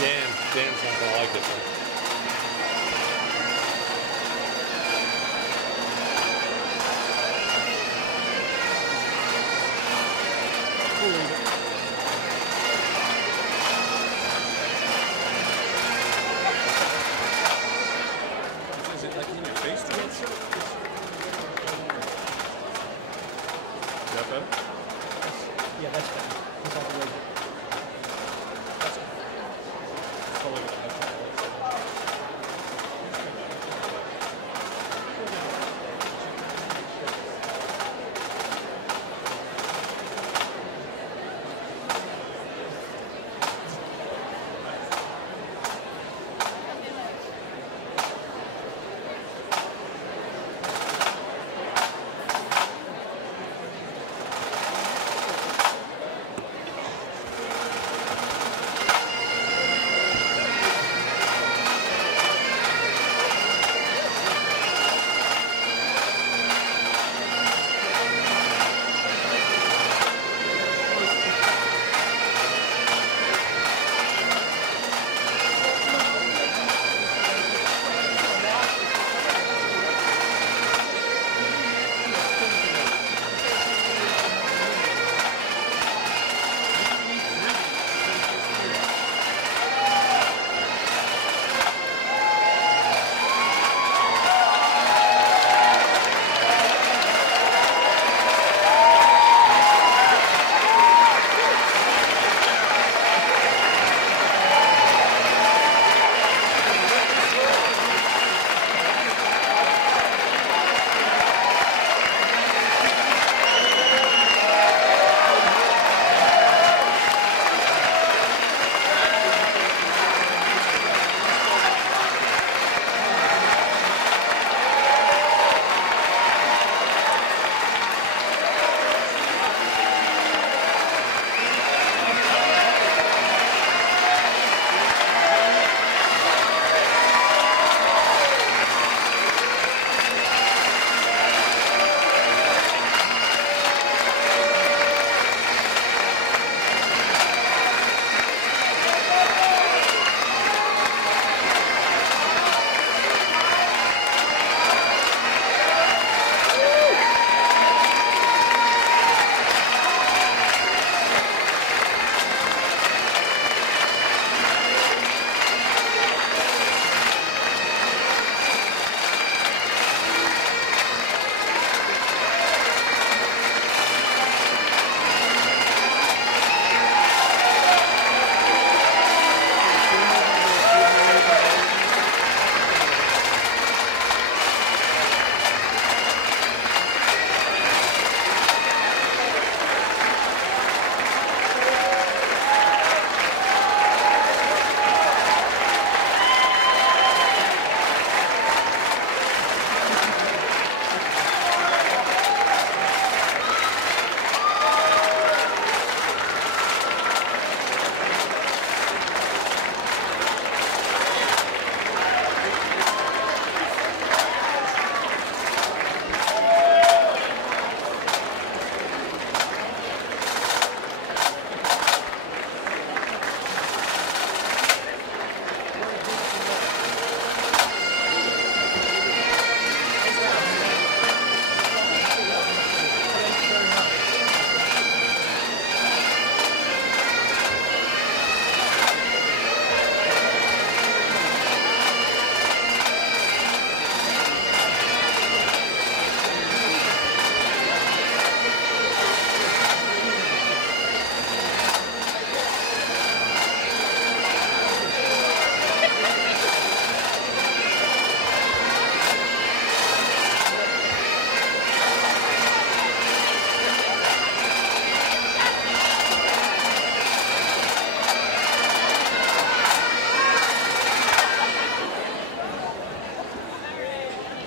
Dan's not gonna like it though. Is it like in your face to get sick? Is that better? Yeah, that's better. It's all the way. That's good. It's all over the headphone.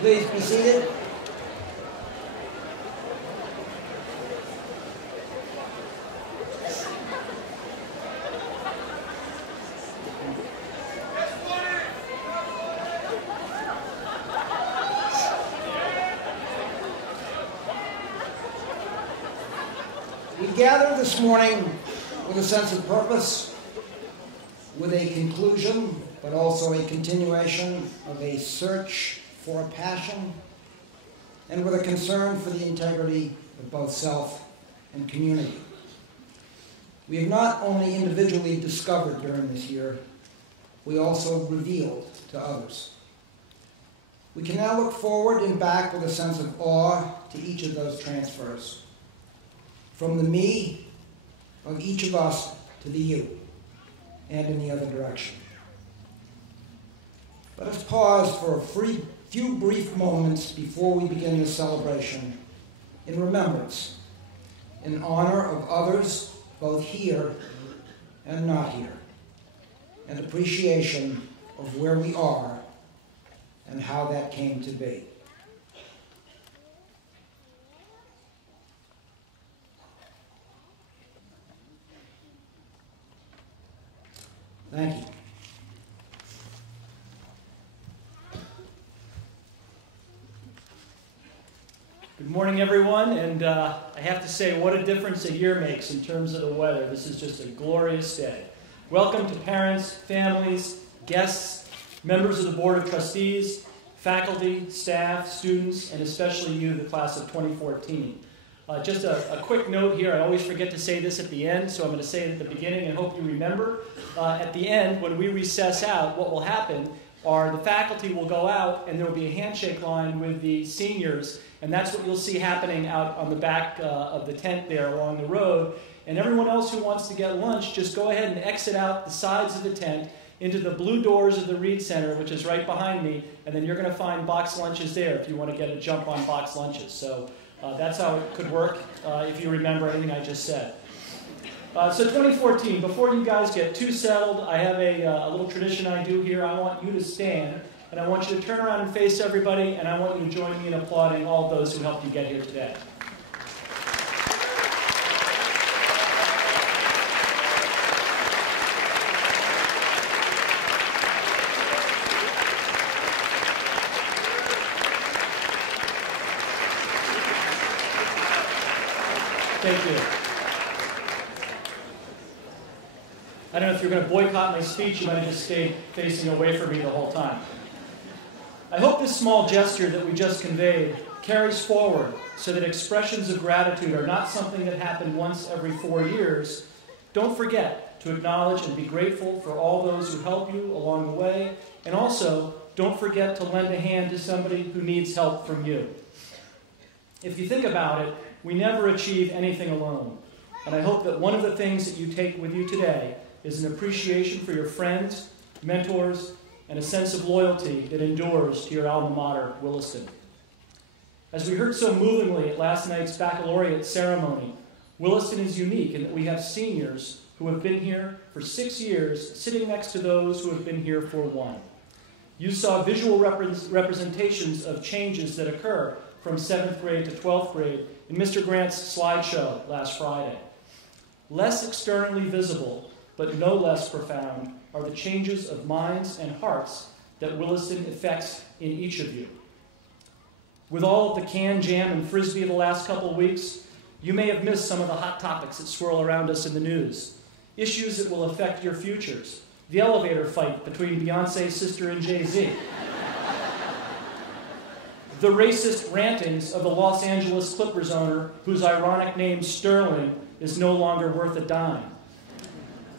Please be seated. We gather this morning with a sense of purpose, with a conclusion, but also a continuation of a search for a passion, and with a concern for the integrity of both self and community. We have not only individually discovered during this year, we also revealed to others. We can now look forward and back with a sense of awe to each of those transfers, from the me of each of us to the you, and in the other direction. Let us pause for a few brief moments before we begin this celebration in remembrance, in honor of others both here and not here, and appreciation of where we are and how that came to be. Thank you. Good morning, everyone, and I have to say, what a difference a year makes in terms of the weather. This is just a glorious day. Welcome to parents, families, guests, members of the Board of Trustees, faculty, staff, students, and especially you, the class of 2014. Just a quick note here. I always forget to say this at the end, so I'm going to say it at the beginning and hope you remember. At the end, when we recess out, what will happen are the faculty will go out and there will be a handshake line with the seniors, and that's what you'll see happening out on the back of the tent there along the road. And everyone else who wants to get lunch, just go ahead and exit out the sides of the tent into the blue doors of the Reed Center, which is right behind me, and then you're going to find box lunches there if you want to get a jump on box lunches. So that's how it could work if you remember anything I just said. So 2014, before you guys get too settled, I have a little tradition I do here. I want you to stand, and I want you to turn around and face everybody, and I want you to join me in applauding all of those who helped you get here today. Thank you. I don't know if you're going to boycott my speech, you might have just stayed facing away from me the whole time. I hope this small gesture that we just conveyed carries forward so that expressions of gratitude are not something that happen once every 4 years. Don't forget to acknowledge and be grateful for all those who help you along the way, and also don't forget to lend a hand to somebody who needs help from you. If you think about it, we never achieve anything alone, and I hope that one of the things that you take with you today is an appreciation for your friends, mentors, and a sense of loyalty that endures to your alma mater, Williston. As we heard so movingly at last night's baccalaureate ceremony, Williston is unique in that we have seniors who have been here for 6 years sitting next to those who have been here for 1. You saw visual representations of changes that occur from 7th grade to 12th grade in Mr. Grant's slideshow last Friday. Less externally visible, but no less profound, are the changes of minds and hearts that Williston effects in each of you. With all of the can, jam, and frisbee of the last couple of weeks, you may have missed some of the hot topics that swirl around us in the news. Issues that will affect your futures. The elevator fight between Beyonce's sister and Jay-Z. The racist rantings of the Los Angeles Clippers owner, whose ironic name, Sterling, is no longer worth a dime.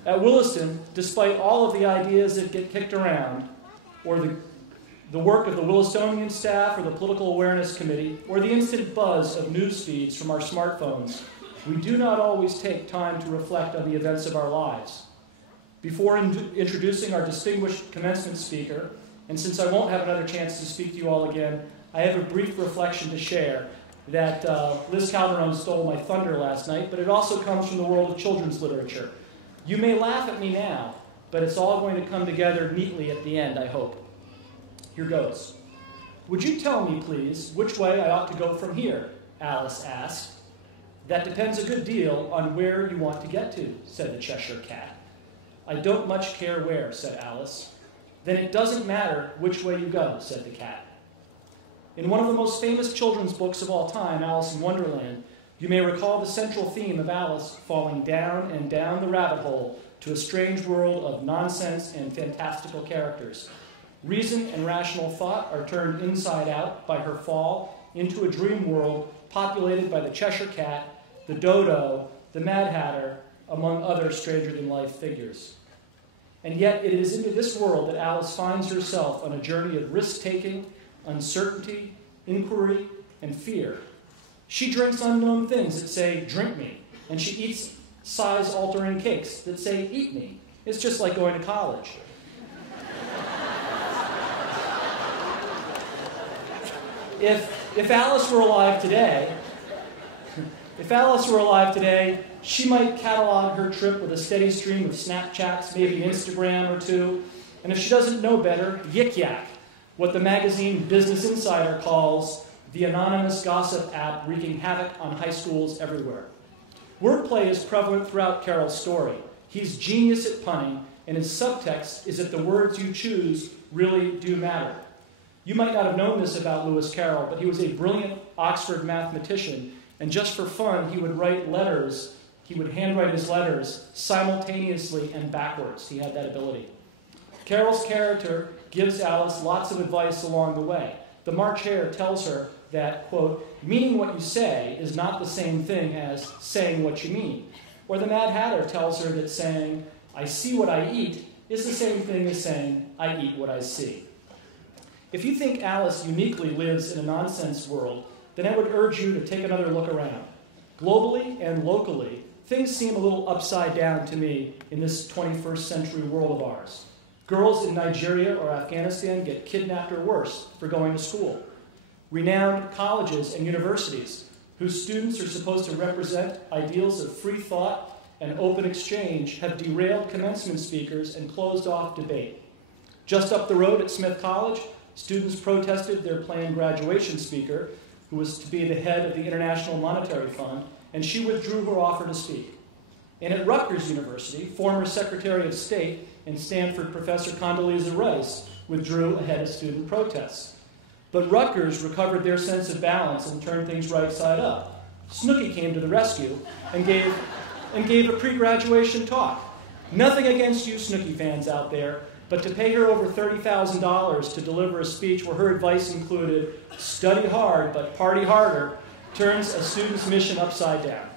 At Williston, despite all of the ideas that get kicked around, or the work of the Willistonian staff or the Political Awareness Committee, or the instant buzz of news feeds from our smartphones, we do not always take time to reflect on the events of our lives. Before introducing our distinguished commencement speaker, and since I won't have another chance to speak to you all again, I have a brief reflection to share that Liz Calderon stole my thunder last night, but it also comes from the world of children's literature. You may laugh at me now, but it's all going to come together neatly at the end, I hope. Here goes. Would you tell me, please, which way I ought to go from here? Alice asked. That depends a good deal on where you want to get to, said the Cheshire Cat. I don't much care where, said Alice. Then it doesn't matter which way you go, said the cat. In one of the most famous children's books of all time, Alice in Wonderland, you may recall the central theme of Alice falling down and down the rabbit hole to a strange world of nonsense and fantastical characters. Reason and rational thought are turned inside out by her fall into a dream world populated by the Cheshire Cat, the Dodo, the Mad Hatter, among other stranger-than-life figures. And yet it is into this world that Alice finds herself on a journey of risk-taking, uncertainty, inquiry, and fear. She drinks unknown things that say, drink me, and she eats size-altering cakes that say, eat me. It's just like going to college. If Alice were alive today, she might catalog her trip with a steady stream of Snapchats, maybe an Instagram or two, and if she doesn't know better, Yik Yak, what the magazine Business Insider calls the anonymous gossip app wreaking havoc on high schools everywhere. Wordplay is prevalent throughout Carroll's story. He's genius at punning, and his subtext is that the words you choose really do matter. You might not have known this about Lewis Carroll, but he was a brilliant Oxford mathematician, and just for fun, he would write letters. He would handwrite his letters simultaneously and backwards. He had that ability. Carroll's character gives Alice lots of advice along the way. The March Hare tells her that, quote, meaning what you say is not the same thing as saying what you mean. Or the Mad Hatter tells her that saying, I see what I eat, is the same thing as saying, I eat what I see. If you think Alice uniquely lives in a nonsense world, then I would urge you to take another look around. Globally and locally, things seem a little upside down to me in this 21st century world of ours. Girls in Nigeria or Afghanistan get kidnapped or worse for going to school. Renowned colleges and universities, whose students are supposed to represent ideals of free thought and open exchange, have derailed commencement speakers and closed off debate. Just up the road at Smith College, students protested their planned graduation speaker, who was to be the head of the International Monetary Fund, and she withdrew her offer to speak. And at Rutgers University, former Secretary of State and Stanford professor Condoleezza Rice withdrew ahead of student protests. But Rutgers recovered their sense of balance and turned things right side up. Snooki came to the rescue and gave a pre-graduation talk. Nothing against you Snooki fans out there, but to pay her over $30,000 to deliver a speech where her advice included study hard but party harder turns a student's mission upside down.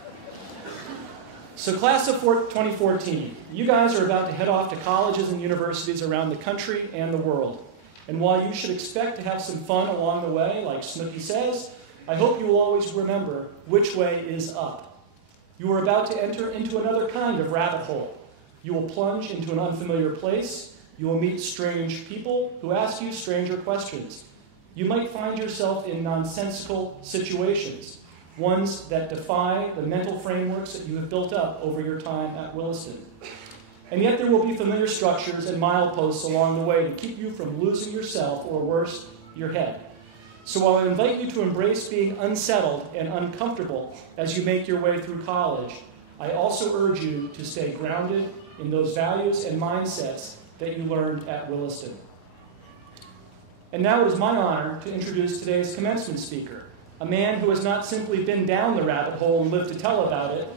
So class of 2014, you guys are about to head off to colleges and universities around the country and the world. And while you should expect to have some fun along the way, like Snooki says, I hope you will always remember which way is up. You are about to enter into another kind of rabbit hole. You will plunge into an unfamiliar place. You will meet strange people who ask you stranger questions. You might find yourself in nonsensical situations, ones that defy the mental frameworks that you have built up over your time at Williston. And yet there will be familiar structures and mileposts along the way to keep you from losing yourself, or worse, your head. So while I invite you to embrace being unsettled and uncomfortable as you make your way through college, I also urge you to stay grounded in those values and mindsets that you learned at Williston. And now it is my honor to introduce today's commencement speaker, a man who has not simply been down the rabbit hole and lived to tell about it,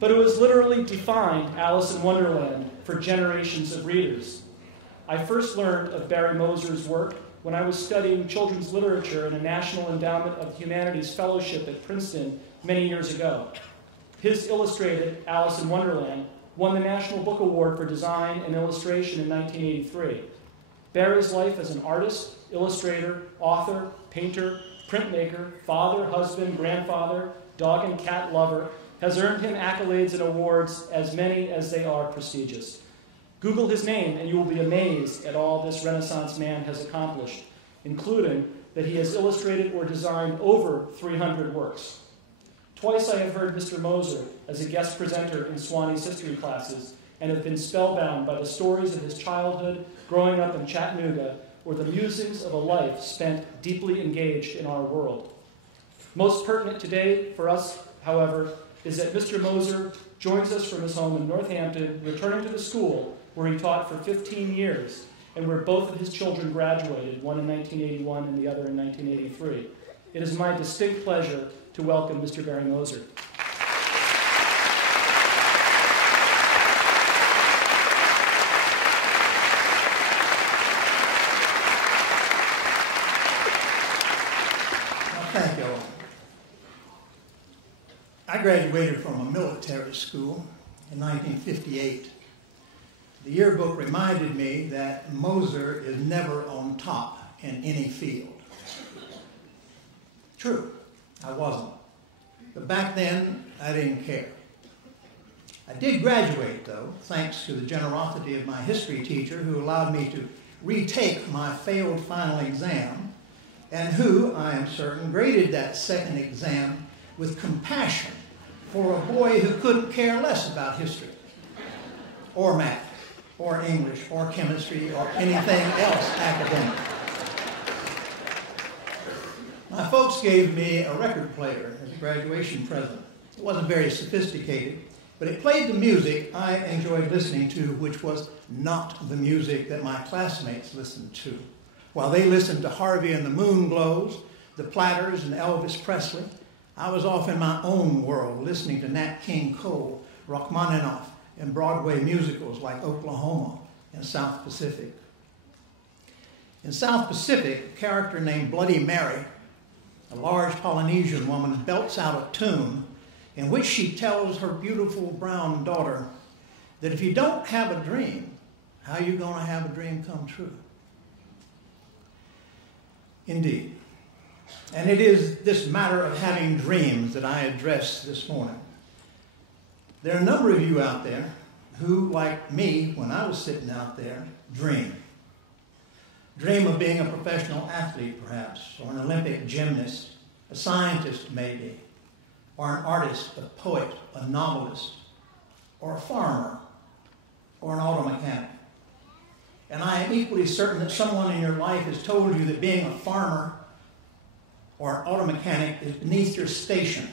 but who has literally defined Alice in Wonderland for generations of readers. I first learned of Barry Moser's work when I was studying children's literature in a National Endowment of Humanities Fellowship at Princeton many years ago. His illustrated Alice in Wonderland won the National Book Award for Design and Illustration in 1983. Barry's life as an artist, illustrator, author, painter, printmaker, father, husband, grandfather, dog and cat lover has earned him accolades and awards, as many as they are prestigious. Google his name and you will be amazed at all this Renaissance man has accomplished, including that he has illustrated or designed over 300 works. Twice I have heard Mr. Moser as a guest presenter in Swanee's history classes and have been spellbound by the stories of his childhood, growing up in Chattanooga, or the musings of a life spent deeply engaged in our world. Most pertinent today for us, however, is that Mr. Moser joins us from his home in Northampton, returning to the school where he taught for 15 years and where both of his children graduated, one in 1981 and the other in 1983. It is my distinct pleasure to welcome Mr. Barry Moser. graduated from a military school in 1958, the yearbook reminded me that Moser is never on top in any field. True, I wasn't. But back then, I didn't care. I did graduate, though, thanks to the generosity of my history teacher who allowed me to retake my failed final exam and who, I am certain, graded that second exam with compassion for a boy who couldn't care less about history or math or English or chemistry or anything else academic. My folks gave me a record player as a graduation present. It wasn't very sophisticated, but it played the music I enjoyed listening to, which was not the music that my classmates listened to. While they listened to Harvey and the Moonglows, the Platters, and Elvis Presley, I was off in my own world listening to Nat King Cole, Rachmaninoff, and Broadway musicals like Oklahoma and South Pacific. In South Pacific, a character named Bloody Mary, a large Polynesian woman, belts out a tune in which she tells her beautiful brown daughter that if you don't have a dream, how are you going to have a dream come true? Indeed. And it is this matter of having dreams that I address this morning. There are a number of you out there who, like me, when I was sitting out there, dream. Dream of being a professional athlete, perhaps, or an Olympic gymnast, a scientist, maybe, or an artist, a poet, a novelist, or a farmer, or an auto mechanic. And I am equally certain that someone in your life has told you that being a farmer or an auto mechanic is beneath your station,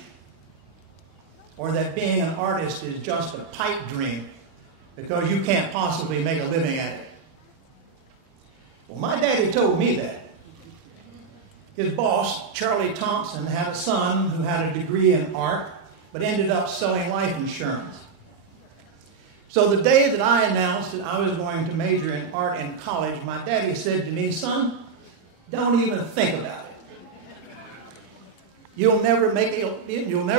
or that being an artist is just a pipe dream because you can't possibly make a living at it. Well, my daddy told me that. His boss, Charlie Thompson, had a son who had a degree in art, but ended up selling life insurance. So the day that I announced that I was going to major in art in college, my daddy said to me, "Son, don't even think about it. You'll never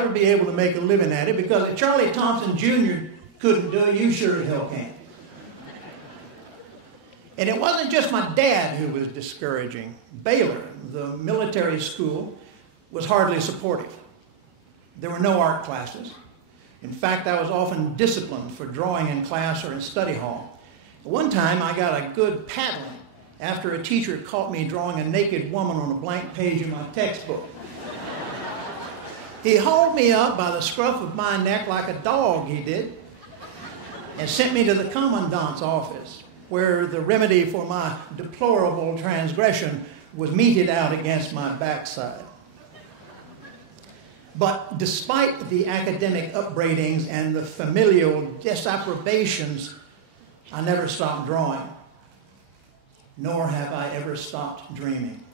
be able to make a living at it, because if Charlie Thompson Jr. couldn't do it, you sure as hell can." And it wasn't just my dad who was discouraging. Baylor, the military school, was hardly supportive. There were no art classes. In fact, I was often disciplined for drawing in class or in study hall. One time I got a good paddling after a teacher caught me drawing a naked woman on a blank page in my textbook. He hauled me up by the scruff of my neck like a dog, he did, and sent me to the commandant's office, where the remedy for my deplorable transgression was meted out against my backside. But despite the academic upbraidings and the familial disapprobations, I never stopped drawing, nor have I ever stopped dreaming.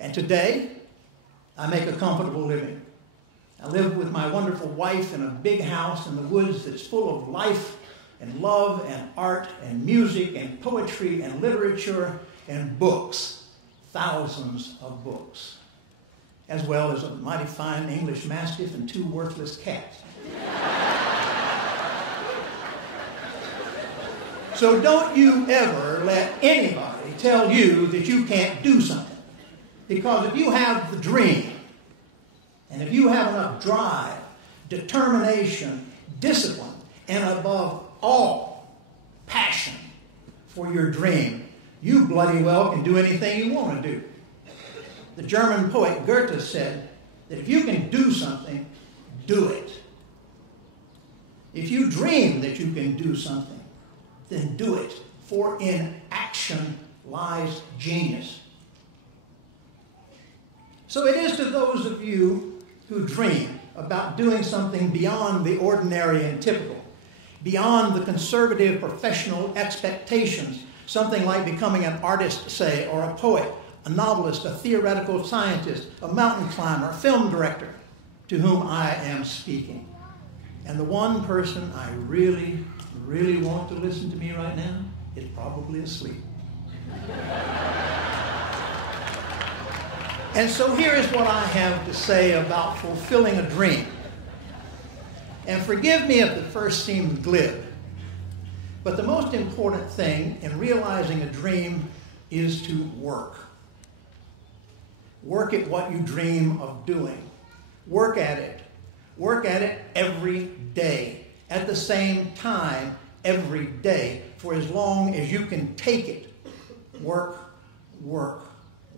And today, I make a comfortable living. I live with my wonderful wife in a big house in the woods that's full of life and love and art and music and poetry and literature and books, thousands of books, as well as a mighty fine English Mastiff and 2 worthless cats. So don't you ever let anybody tell you that you can't do something. Because if you have the dream, and if you have enough drive, determination, discipline, and above all, passion for your dream, you bloody well can do anything you want to do. The German poet Goethe said that if you can do something, do it. If you dream that you can do something, then do it, for in action lies genius. So it is to those of you who dream about doing something beyond the ordinary and typical, beyond the conservative professional expectations, something like becoming an artist, say, or a poet, a novelist, a theoretical scientist, a mountain climber, a film director, to whom I am speaking. And the one person I really, really want to listen to me right now is probably asleep. And so here is what I have to say about fulfilling a dream. And forgive me if the first seems glib, but the most important thing in realizing a dream is to work. Work at what you dream of doing. Work at it. Work at it every day, at the same time every day, for as long as you can take it. Work, work,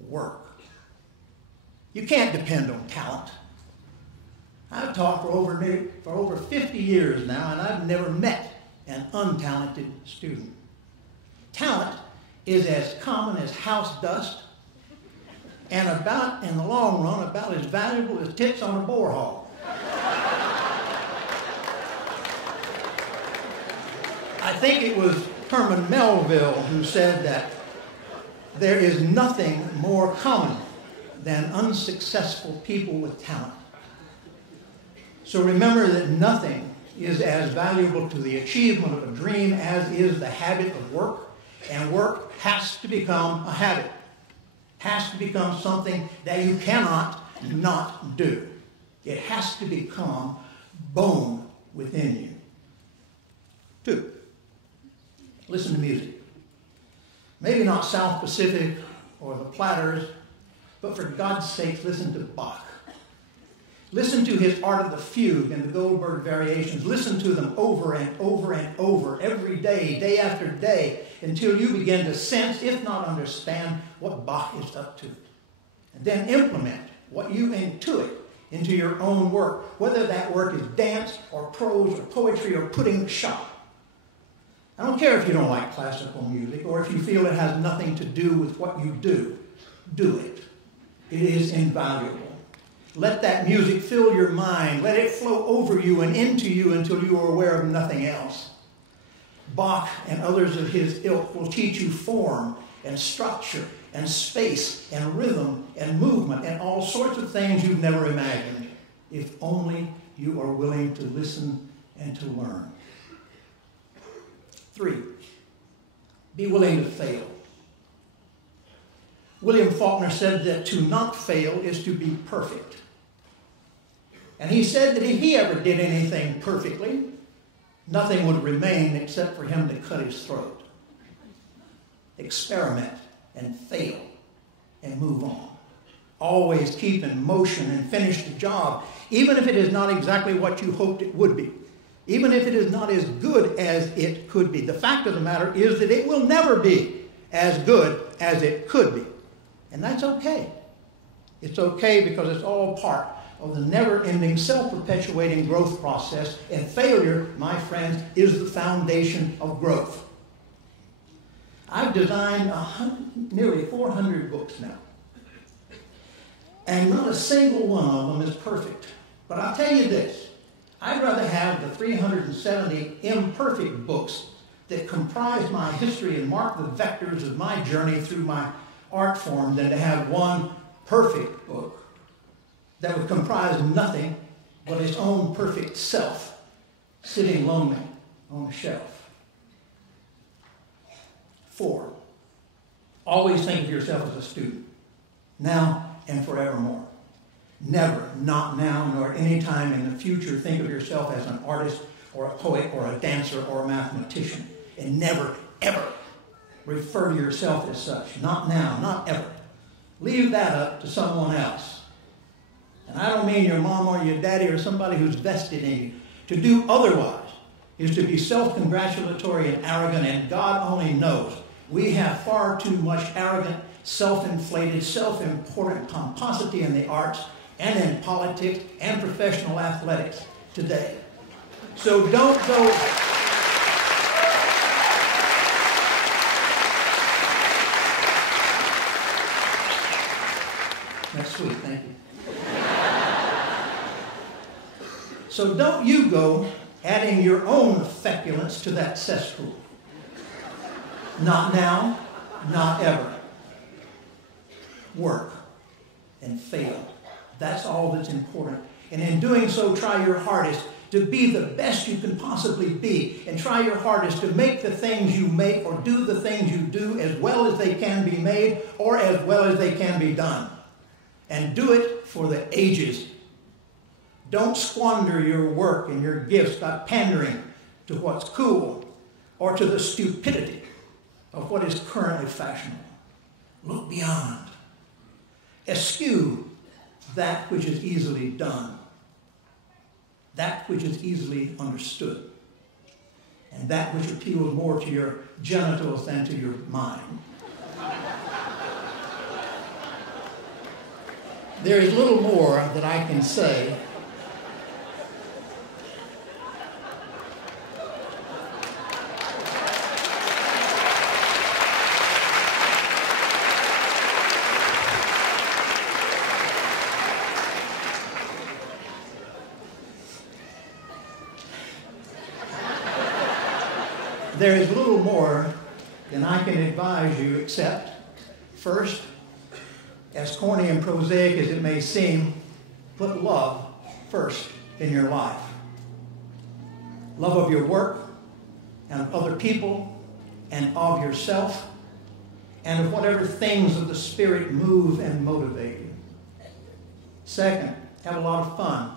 work. You can't depend on talent. I've taught for over 50 years now, and I've never met an untalented student. Talent is as common as house dust, and about, in the long run, about as valuable as tips on a borehole. I think it was Herman Melville who said that there is nothing more common than unsuccessful people with talent. So remember that nothing is as valuable to the achievement of a dream as is the habit of work, and work has to become a habit, has to become something that you cannot not do. It has to become bone within you. 2, listen to music. Maybe not South Pacific or the Platters, but for God's sake, listen to Bach. Listen to his Art of the Fugue and the Goldberg Variations. Listen to them over and over and over, every day, day after day, until you begin to sense, if not understand, what Bach is up to. And then implement what you intuit into your own work, whether that work is dance or prose or poetry or putting shop. I don't care if you don't like classical music or if you feel it has nothing to do with what you do. Do it. It is invaluable. Let that music fill your mind. Let it flow over you and into you until you are aware of nothing else. Bach and others of his ilk will teach you form and structure and space and rhythm and movement and all sorts of things you've never imagined, if only you are willing to listen and to learn. 3, be willing to fail. William Faulkner said that to not fail is to be perfect. And he said that if he ever did anything perfectly, nothing would remain except for him to cut his throat. Experiment and fail and move on. Always keep in motion and finish the job, even if it is not exactly what you hoped it would be. Even if it is not as good as it could be. The fact of the matter is that it will never be as good as it could be. And that's okay. It's okay because it's all part of the never-ending, self-perpetuating growth process. And failure, my friends, is the foundation of growth. I've designed nearly 400 books now. And not a single one of them is perfect. But I'll tell you this. I'd rather have the 370 imperfect books that comprise my history and mark the vectors of my journey through my art form than to have one perfect book that would comprise nothing but its own perfect self sitting lonely on the shelf. 4, always think of yourself as a student, now and forevermore. Never, not now, nor any time in the future, think of yourself as an artist or a poet or a dancer or a mathematician. And never, ever refer to yourself as such. Not now, not ever. Leave that up to someone else. And I don't mean your mom or your daddy or somebody who's vested in you. To do otherwise is to be self-congratulatory and arrogant, and God only knows. We have far too much arrogant, self-inflated, self-important pomposity in the arts and in politics and professional athletics today. So don't go... That's sweet, thank you. So don't you go adding your own feculence to that cesspool. Not now, not ever. Work and fail. That's all that's important. And in doing so, try your hardest to be the best you can possibly be. And try your hardest to make the things you make or do the things you do as well as they can be made or as well as they can be done. And do it for the ages. Don't squander your work and your gifts by pandering to what's cool or to the stupidity of what is currently fashionable. Look beyond. Eschew that which is easily done, that which is easily understood, and that which appeals more to your genitals than to your mind. There is little more that I can say. There is little more than I can advise you except, first, as corny and prosaic as it may seem, put love first in your life. Love of your work and of other people and of yourself and of whatever things of the Spirit move and motivate you. Second, have a lot of fun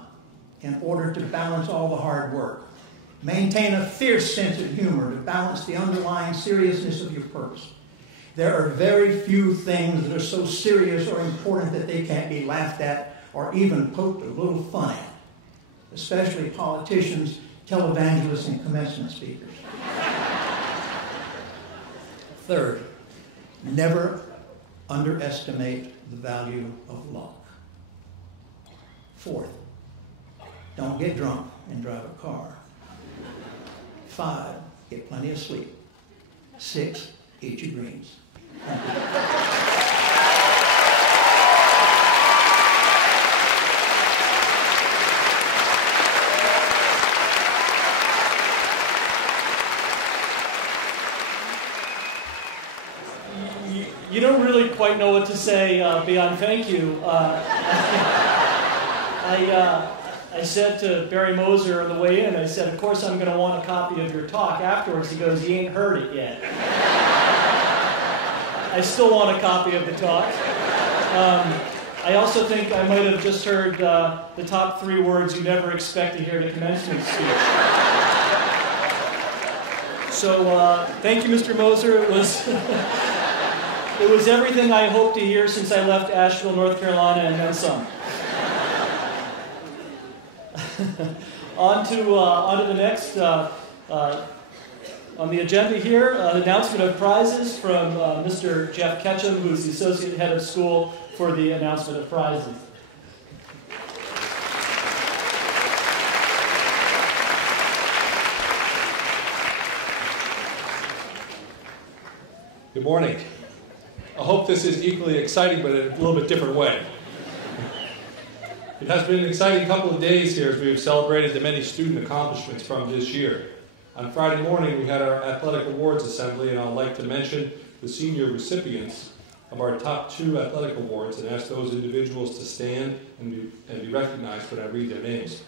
in order to balance all the hard work. Maintain a fierce sense of humor to balance the underlying seriousness of your purpose. There are very few things that are so serious or important that they can't be laughed at or even poked a little fun at, especially politicians, televangelists, and commencement speakers. Third, never underestimate the value of luck. Fourth, don't get drunk and drive a car. 5, get plenty of sleep. 6, eat your greens. You don't really quite know what to say beyond thank you. I said to Barry Moser on the way in, I said, of course I'm going to want a copy of your talk afterwards. He goes, you ain't heard it yet. I still want a copy of the talk. I also think I might have just heard the top 3 words you never expect to hear at a commencement speech. So thank you, Mr. Moser. It was everything I hoped to hear since I left Asheville, North Carolina, and then some. On to the next, on the agenda here, the announcement of prizes from Mr. Jeff Ketchum, who's the Associate Head of School for the announcement of prizes. Good morning. I hope this is equally exciting, but in a little bit different way. It has been an exciting couple of days here as we have celebrated the many student accomplishments from this year. On Friday morning, we had our athletic awards assembly, and I'd like to mention the senior recipients of our top 2 athletic awards and ask those individuals to stand and be recognized when I read their names.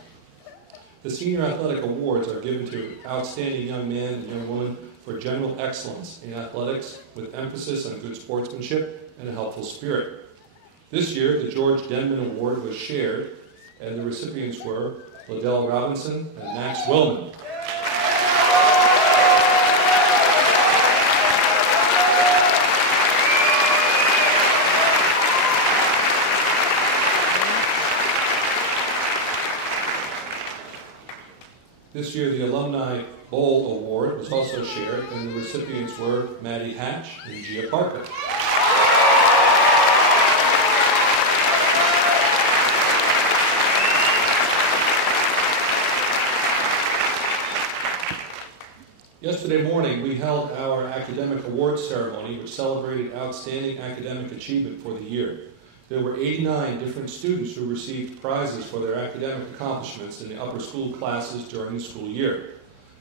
The senior athletic awards are given to outstanding young man and young woman for general excellence in athletics with emphasis on good sportsmanship and a helpful spirit. This year, the George Denman Award was shared, and the recipients were Liddell Robinson and Max Willman. This year, the Alumni Bowl Award was also shared, and the recipients were Maddie Hatch and Gia Parker. Yesterday morning, we held our academic awards ceremony, which celebrated outstanding academic achievement for the year. There were 89 different students who received prizes for their academic accomplishments in the upper school classes during the school year.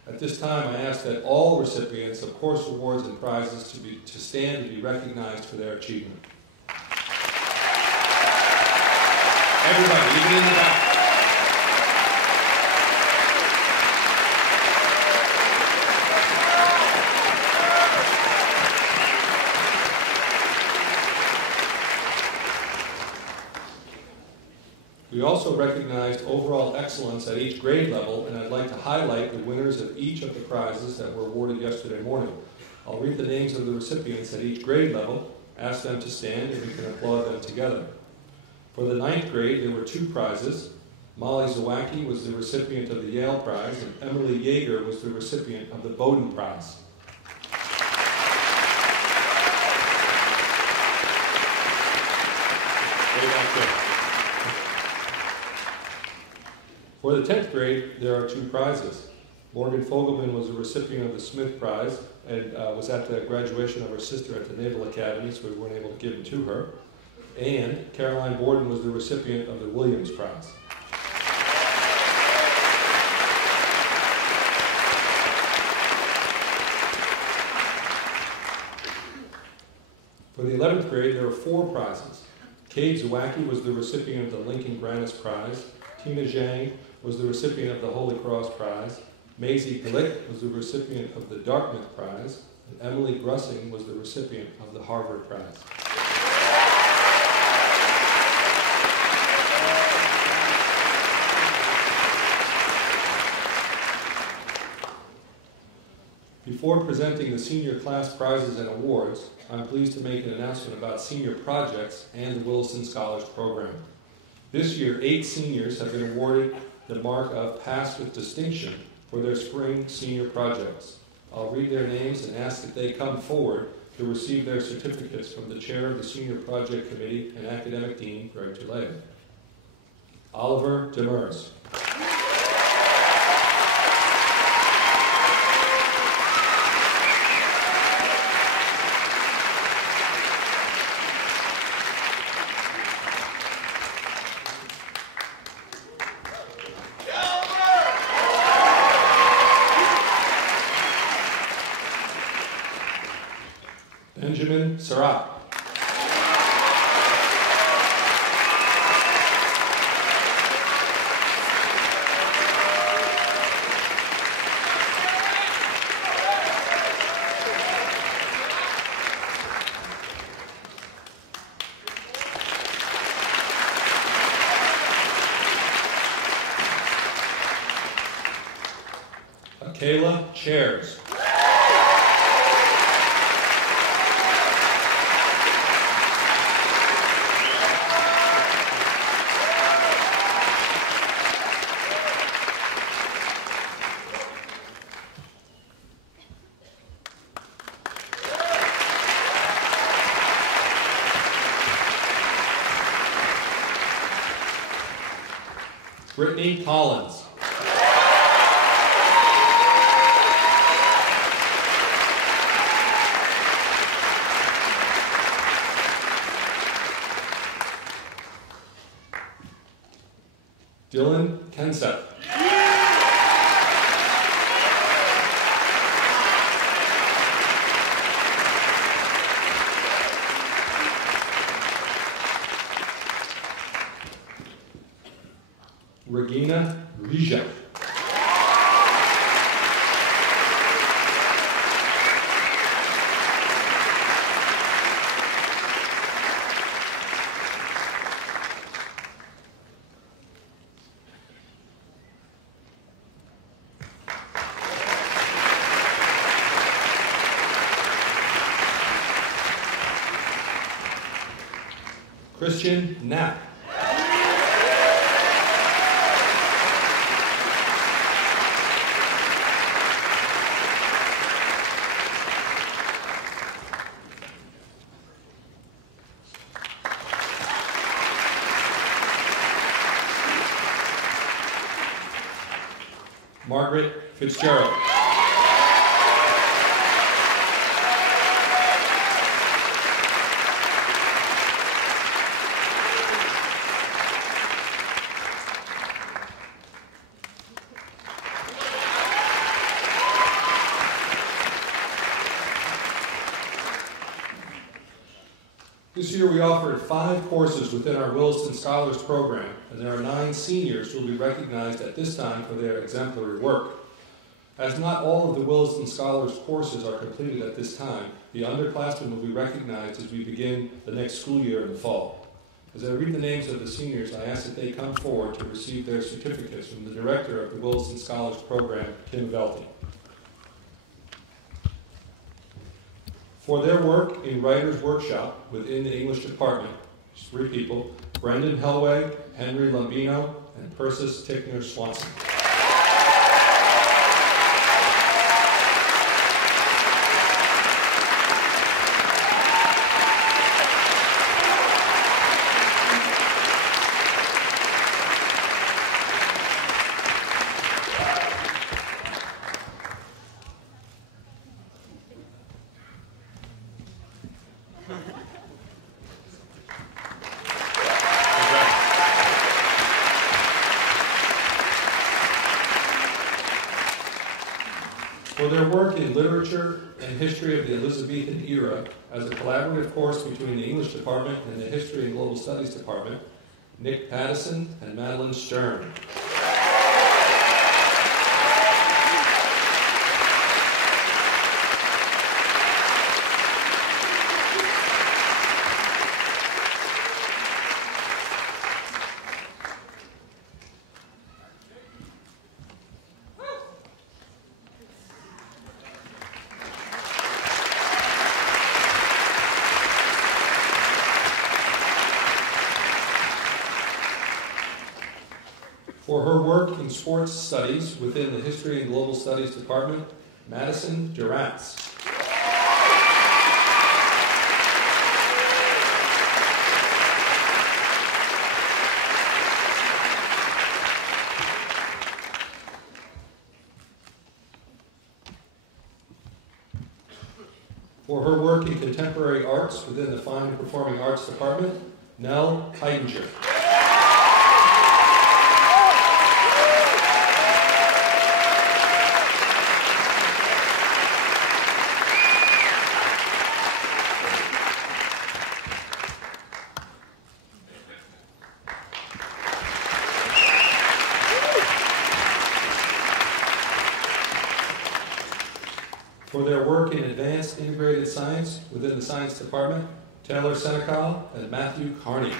At this time, I ask that all recipients of course awards and prizes to stand and be recognized for their achievement. Everybody, even in the back. We We also recognized overall excellence at each grade level, and I'd like to highlight the winners of each of the prizes that were awarded yesterday morning. I'll read the names of the recipients at each grade level, ask them to stand, and we can applaud them together. For the 9th grade, there were 2 prizes. Molly Zawacki was the recipient of the Yale Prize, and Emily Yeager was the recipient of the Bowdoin Prize. For the 10th grade, there are 2 prizes. Morgan Fogelman was the recipient of the Smith Prize and was at the graduation of her sister at the Naval Academy, so we weren't able to give it to her. And Caroline Borden was the recipient of the Williams Prize. For the 11th grade, there were 4 prizes. Kate Zawacki was the recipient of the Lincoln Grannis Prize. Tina Zhang was the recipient of the Holy Cross Prize. Maisie Glick was the recipient of the Dartmouth Prize. And Emily Grussing was the recipient of the Harvard Prize. Before presenting the senior class prizes and awards, I'm pleased to make an announcement about senior projects and the Williston Scholars Program. This year, 8 seniors have been awarded the mark of Pass with Distinction for their spring senior projects. I'll read their names and ask that they come forward to receive their certificates from the chair of the Senior Project Committee and Academic Dean, Greg Tulea. Oliver Demers. Benjamin Surratt. Kayla Chairs. Brittany Collins. Dylan Kenseth. Regina Rija. Christian Knapp. Margaret Fitzgerald. This year we offered 5 courses within our Williston Scholars Program, and there are 9 seniors who will be recognized at this time for their exemplary work. As not all of the Williston Scholars courses are completed at this time, the underclassmen will be recognized as we begin the next school year in the fall. As I read the names of the seniors, I ask that they come forward to receive their certificates from the director of the Williston Scholars Program, Kim Velte. For their work in Writer's Workshop within the English department, 3 people, Brendan Helway, Henry Lambino, and Persis Tickner Swanson. For their work in literature and history of the Elizabethan era as a collaborative course between the English department and the History and Global Studies department, Nick Pattison and Madeline Stern. For her work in sports studies within the History and Global Studies department, Madison Duratz. For her work in contemporary arts within the Fine and Performing Arts department, Nell Heidinger. For their work in advanced integrated science within the science department, Taylor Senecal and Matthew Carney.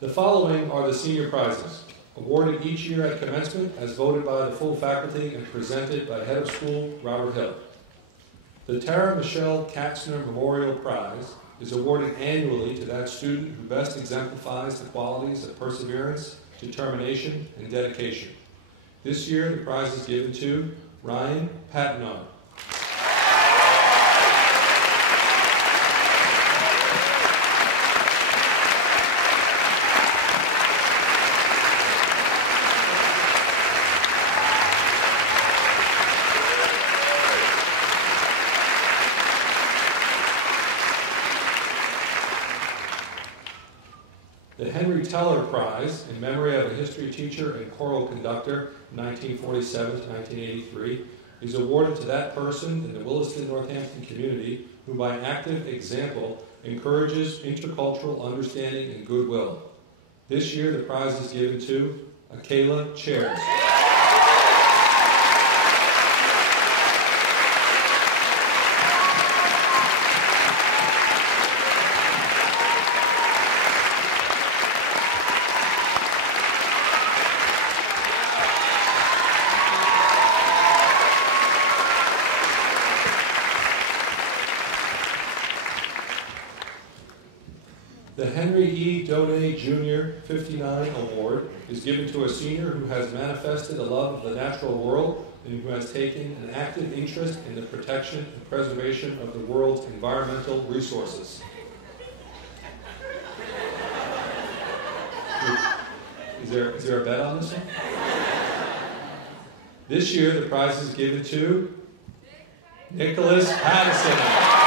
The following are the senior prizes, awarded each year at commencement as voted by the full faculty and presented by Head of School Robert Hill. The Tara Michelle Katzner Memorial Prize is awarded annually to that student who best exemplifies the qualities of perseverance, determination, and dedication. This year, the prize is given to Ryan Patnod. The Henry Teller Prize, in memory of a history teacher and choral conductor, 1947 to 1983, is awarded to that person in the Williston Northampton community who, by active example, encourages intercultural understanding and goodwill. This year, the prize is given to Akela Chairs. The Henry E. Dode Jr. 59 Award is given to a senior who has manifested a love of the natural world and who has taken an active interest in the protection and preservation of the world's environmental resources. Is there a bet on this one? This year, the prize is given to Nicholas Pattison.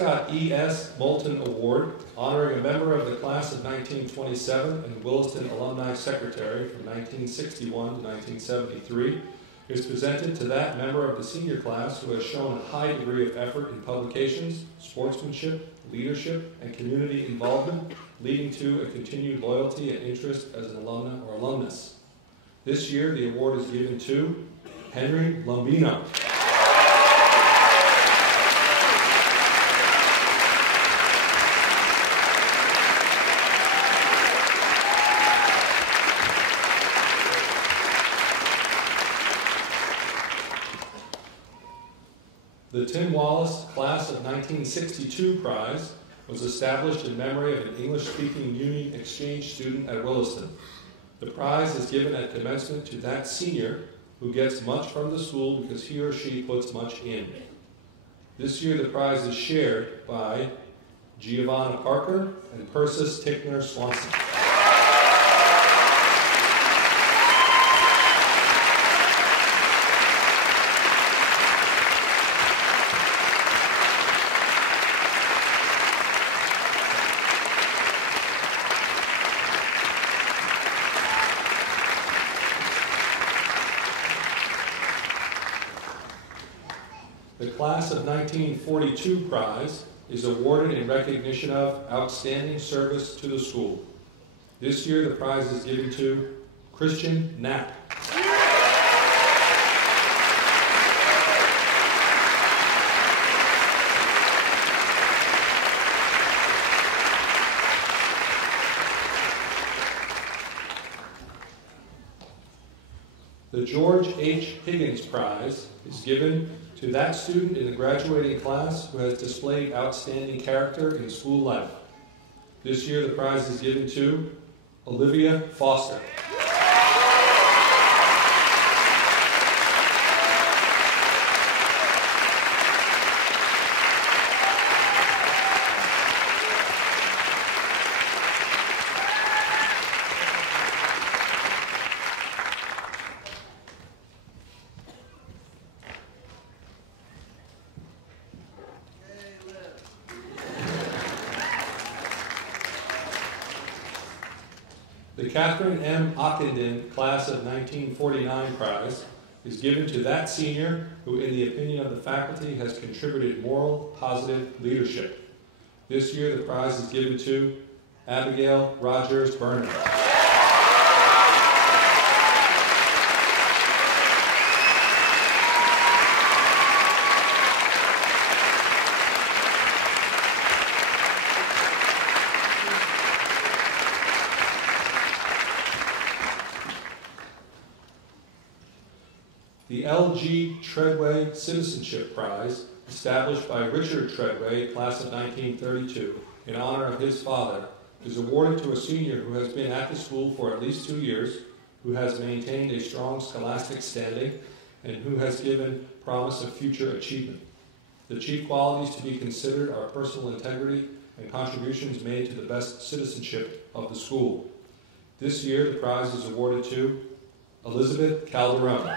Prescott E.S. Moulton Award, honoring a member of the class of 1927 and Williston Alumni Secretary from 1961 to 1973, is presented to that member of the senior class who has shown a high degree of effort in publications, sportsmanship, leadership, and community involvement, leading to a continued loyalty and interest as an alumna or alumnus. This year, the award is given to Henry Lombino. The Tim Wallace Class of 1962 Prize was established in memory of an English-speaking Union exchange student at Williston. The prize is given at commencement to that senior who gets much from the school because he or she puts much in. This year the prize is shared by Giovanna Parker and Persis Tickner Swanson. The Class of 1942 Prize is awarded in recognition of outstanding service to the school. This year the prize is given to Christian Knapp. The George H. Higgins Prize is given to that student in the graduating class who has displayed outstanding character in school life. This year the prize is given to Olivia Foster. The Catherine M. Ockenden Class of 1949 Prize is given to that senior who, in the opinion of the faculty, has contributed moral, positive leadership. This year, the prize is given to Abigail Rogers Burnham. The L.G. Treadway Citizenship Prize, established by Richard Treadway, class of 1932, in honor of his father, is awarded to a senior who has been at the school for at least 2 years, who has maintained a strong scholastic standing, and who has given promise of future achievement. The chief qualities to be considered are personal integrity and contributions made to the best citizenship of the school. This year, the prize is awarded to Elizabeth Calderon.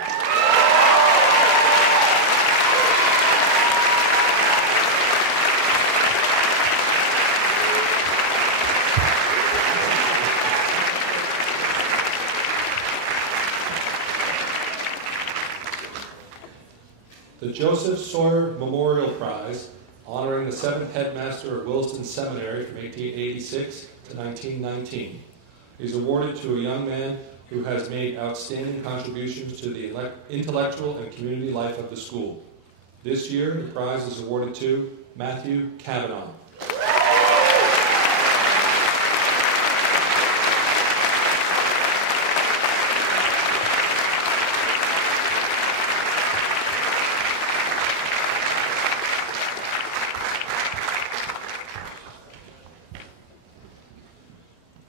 The Joseph Sawyer Memorial Prize, honoring the 7th Headmaster of Williston Seminary from 1886 to 1919, is awarded to a young man who has made outstanding contributions to the intellectual and community life of the school. This year, the prize is awarded to Matthew Kavanaugh.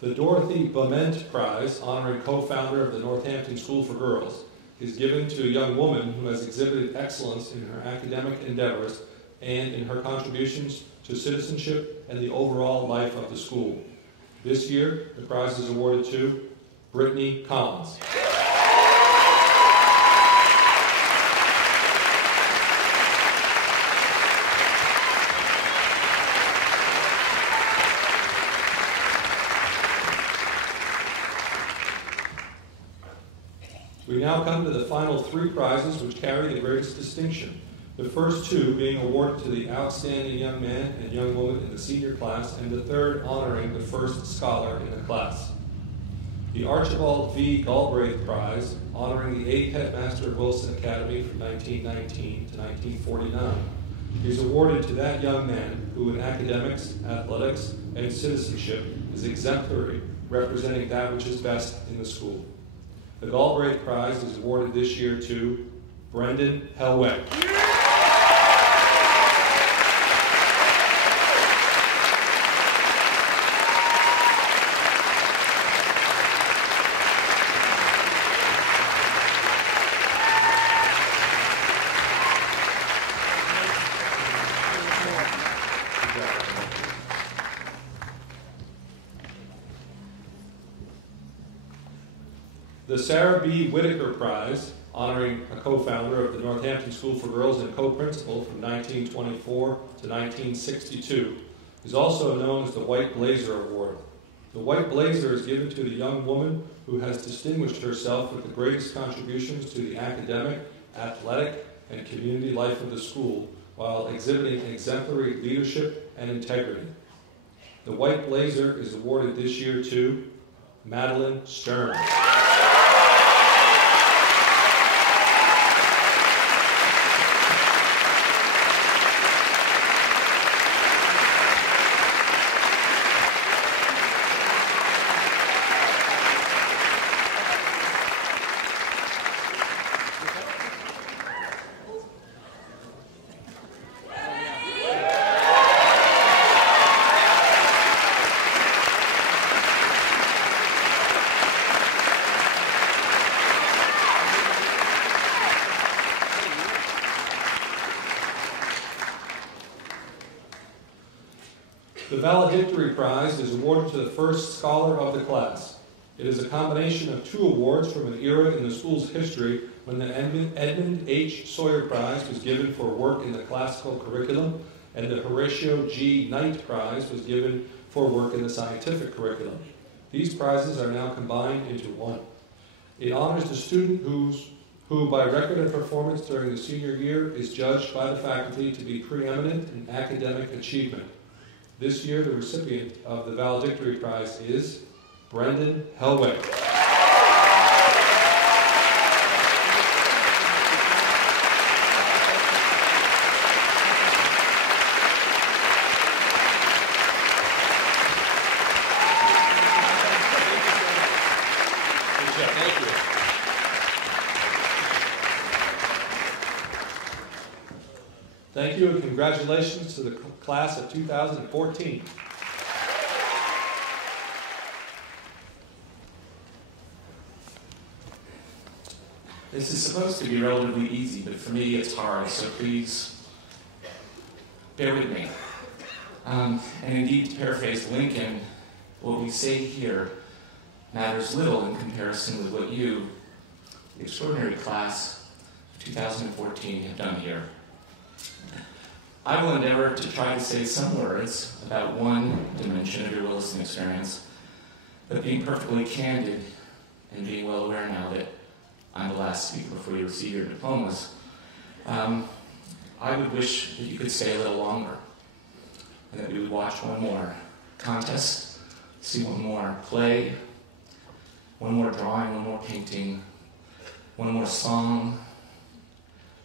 The Dorothy Bement Prize, honoring co-founder of the Northampton School for Girls, is given to a young woman who has exhibited excellence in her academic endeavors and in her contributions to citizenship and the overall life of the school. This year, the prize is awarded to Brittany Collins. now come to the final 3 prizes which carry the greatest distinction. The first 2 being awarded to the outstanding young man and young woman in the senior class, and the third honoring the first scholar in the class. The Archibald V. Galbraith Prize, honoring the 8th Headmaster of Williston Academy from 1919 to 1949, is awarded to that young man who in academics, athletics, and citizenship is exemplary, representing that which is best in the school. The Galbraith Prize is awarded this year to Brendan Helweg. The Sarah B. Whitaker Prize, honoring a co-founder of the Northampton School for Girls and co-principal from 1924 to 1962, is also known as the White Blazer Award. The White Blazer is given to the young woman who has distinguished herself with the greatest contributions to the academic, athletic, and community life of the school, while exhibiting exemplary leadership and integrity. The White Blazer is awarded this year to Madeline Stern. The Valedictory Prize is awarded to the first scholar of the class. It is a combination of 2 awards from an era in the school's history when the Edmund H. Sawyer Prize was given for work in the classical curriculum, and the Horatio G. Knight Prize was given for work in the scientific curriculum. These prizes are now combined into one. It honors the student who, by record and performance during the senior year, is judged by the faculty to be preeminent in academic achievement. This year, the recipient of the Valedictory Prize is Brendan Helweg. Thank you. Thank you, and congratulations to the class of 2014. This is supposed to be relatively easy, but for me it's hard, so please bear with me. And indeed, to paraphrase Lincoln, what we say here matters little in comparison with what you, the extraordinary class of 2014, have done here. I will endeavor to try to say some words about one dimension of your Williston experience, but being perfectly candid and being well aware now that I'm the last speaker before you receive your diplomas, I would wish that you could stay a little longer, and that we would watch one more contest, see one more play, one more drawing, one more painting, one more song,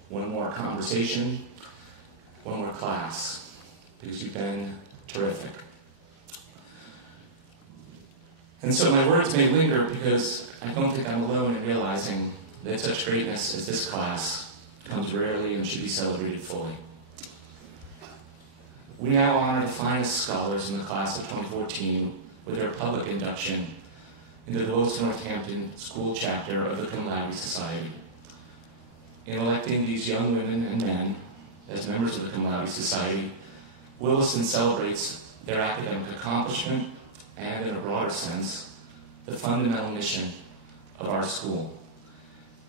one more conversation, one more class, because you've been terrific. And so my words may linger because I don't think I'm alone in realizing that such greatness as this class comes rarely and should be celebrated fully. We now honor the finest scholars in the class of 2014 with their public induction into the Williston Northampton School chapter of the Cum Laude Society. In electing these young women and men as members of the Cum Laude Society, Williston celebrates their academic accomplishment and, in a broader sense, the fundamental mission of our school.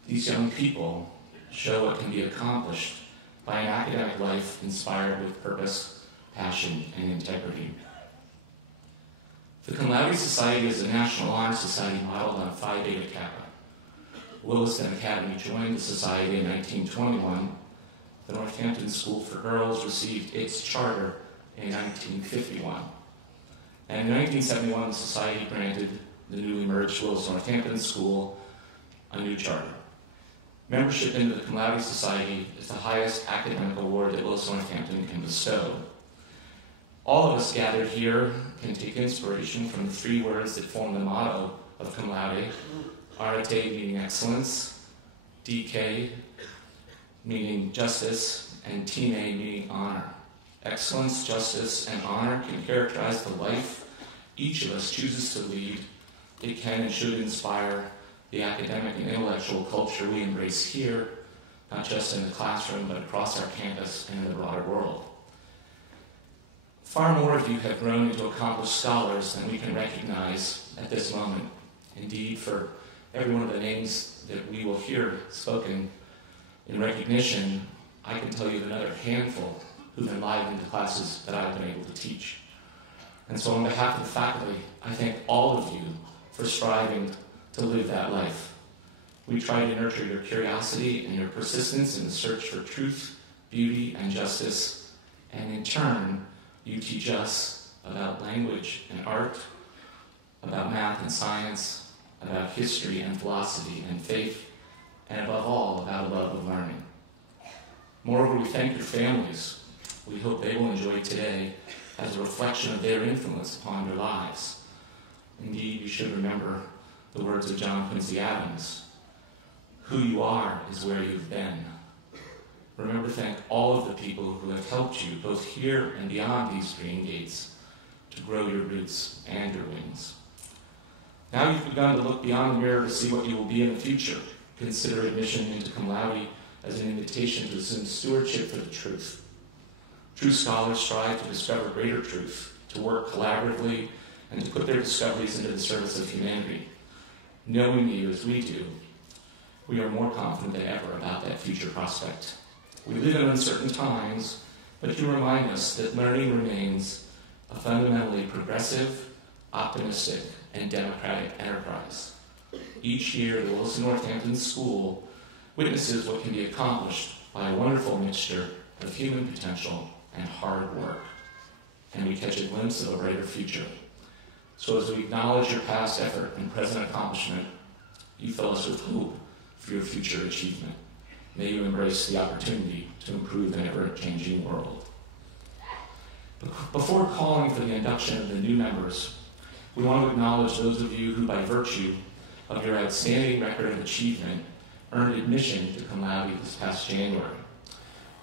These young people show what can be accomplished by an academic life inspired with purpose, passion, and integrity. The Cum Laude Society is a National Honor Society modeled on Phi Beta Kappa. Williston Academy joined the society in 1921, the Northampton School for Girls received its charter in 1951. And in 1971, the society granted the newly merged Williston Northampton School a new charter. Membership into the Cum Laude Society is the highest academic award that Williston Northampton can bestow. All of us gathered here can take inspiration from the three words that form the motto of Cum Laude: Arate meaning excellence, DK meaning justice, and Time meaning honor. Excellence, justice, and honor can characterize the life each of us chooses to lead. It can and should inspire the academic and intellectual culture we embrace here, not just in the classroom, but across our campus and in the broader world. Far more of you have grown into accomplished scholars than we can recognize at this moment. Indeed, for every one of the names that we will hear spoken in recognition, I can tell you another handful who've enlivened the classes that I've been able to teach. And so on behalf of the faculty, I thank all of you for striving to live that life. We try to nurture your curiosity and your persistence in the search for truth, beauty, and justice, and in turn, you teach us about language and art, about math and science, about history and philosophy and faith, and above all, about a love of learning. Moreover, we thank your families. We hope they will enjoy today as a reflection of their influence upon your lives. Indeed, you should remember the words of John Quincy Adams: who you are is where you've been. Remember to thank all of the people who have helped you, both here and beyond these green gates, to grow your roots and your wings. Now you've begun to look beyond the mirror to see what you will be in the future. Consider admission into Cum Laude as an invitation to assume stewardship for the truth. True scholars strive to discover greater truth, to work collaboratively, and to put their discoveries into the service of humanity. Knowing you as we do, we are more confident than ever about that future prospect. We live in uncertain times, but you remind us that learning remains a fundamentally progressive, optimistic, and democratic enterprise. Each year, the Williston Northampton School witnesses what can be accomplished by a wonderful mixture of human potential and hard work, and we catch a glimpse of a brighter future. So as we acknowledge your past effort and present accomplishment, you fill us with hope for your future achievement. May you embrace the opportunity to improve an ever-changing world. Before calling for the induction of the new members, we want to acknowledge those of you who, by virtue of your outstanding record of achievement, earned admission to Cum Laude this past January.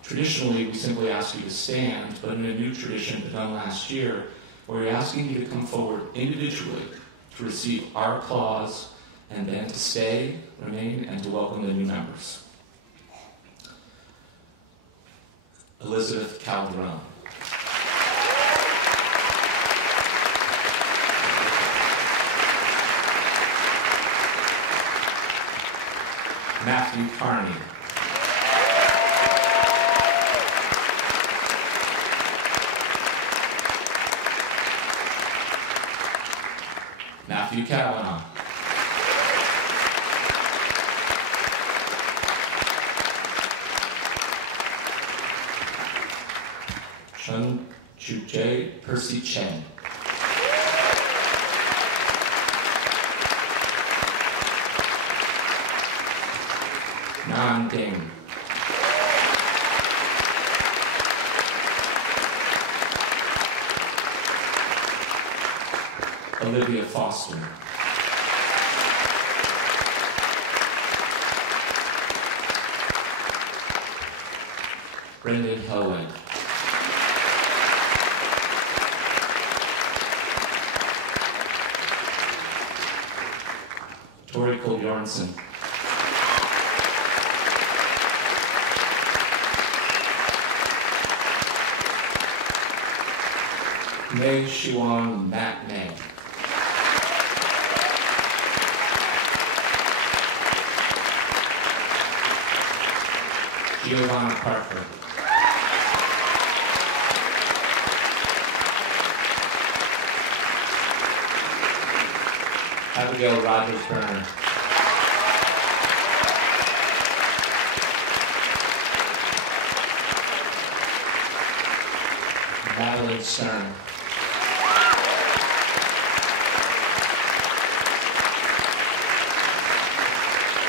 Traditionally, we simply ask you to stand, but in a new tradition begun last year, we're asking you to come forward individually to receive our applause and then to stay, remain, and to welcome the new members. Elizabeth Calderon. Matthew Carney. Matthew Kavanaugh. Chun Chu-Jae Percy Chen. Nan Ding. Olivia Foster. Brendan Hellwig. Tori Kolbjornsen. Mei Shuan Matt May. Giovanna Parker. Abigail Rogers Burner. Stern.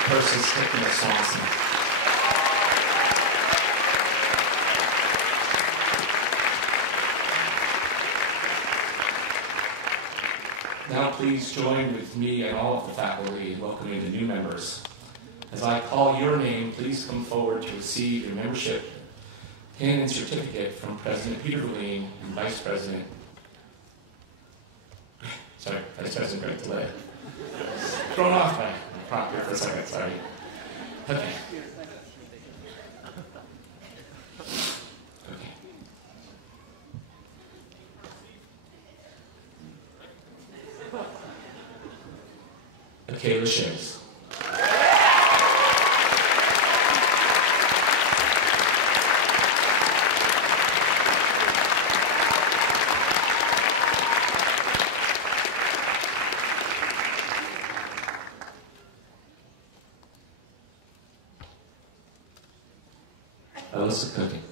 Persis Hickman Swanson. Now please join with me and all of the faculty in welcoming the new members. As I call your name, please come forward to receive your membership pin and certificate from President Peter Verleen and Vice President Greg DeLay. Thrown off by the prop here for a second, sorry. Okay. Okay, Lachey's. Alyssa Cooking.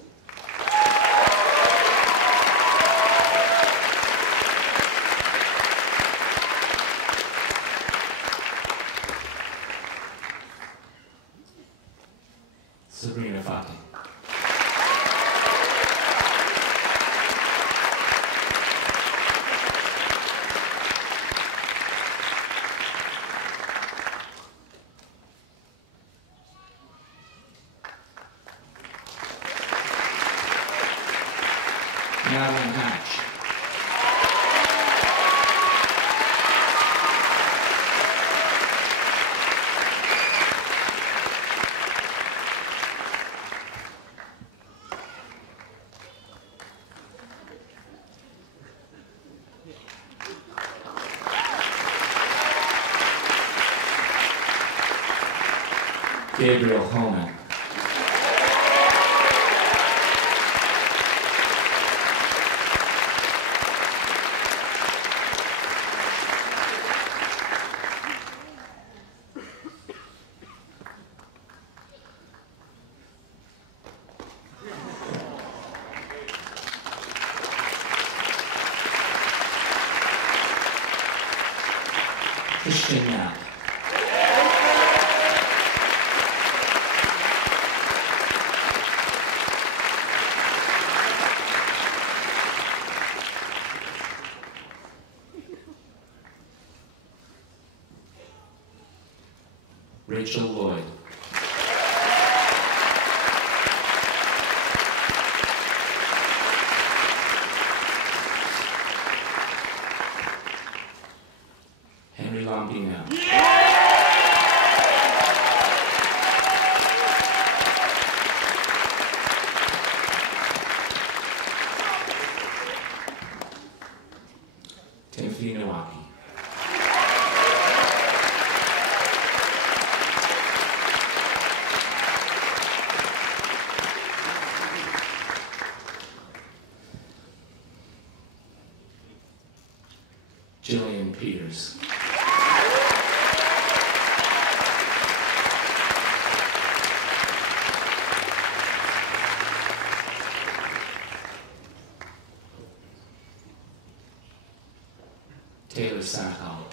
Sabrina Fati. Madeline Hatch. Gabriel Holman. Christian Knapp. Rachel Lloyd. Henry Lombino. Timothy Nowaki. Jillian Peters. Taylor Sanhal.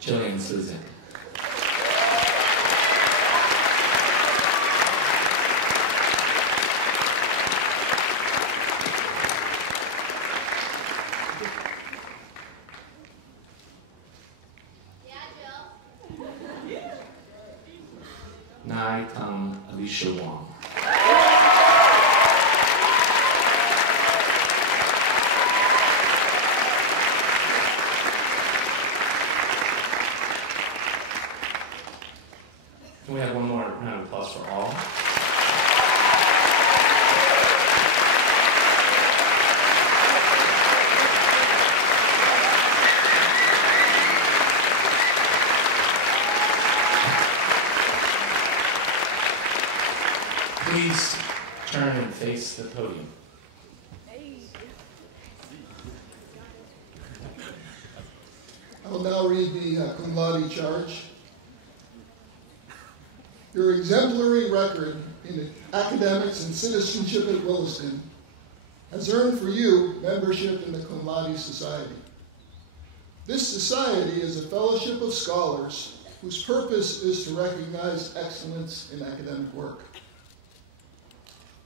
Jillian Suzek. Nai Tung Alicia Wong. Can we have one more round of applause for all? Please turn and face the podium. now read the Cum Laude charge. Your exemplary record in academics and citizenship at Williston has earned for you membership in the Cum Laude Society. This society is a fellowship of scholars whose purpose is to recognize excellence in academic work.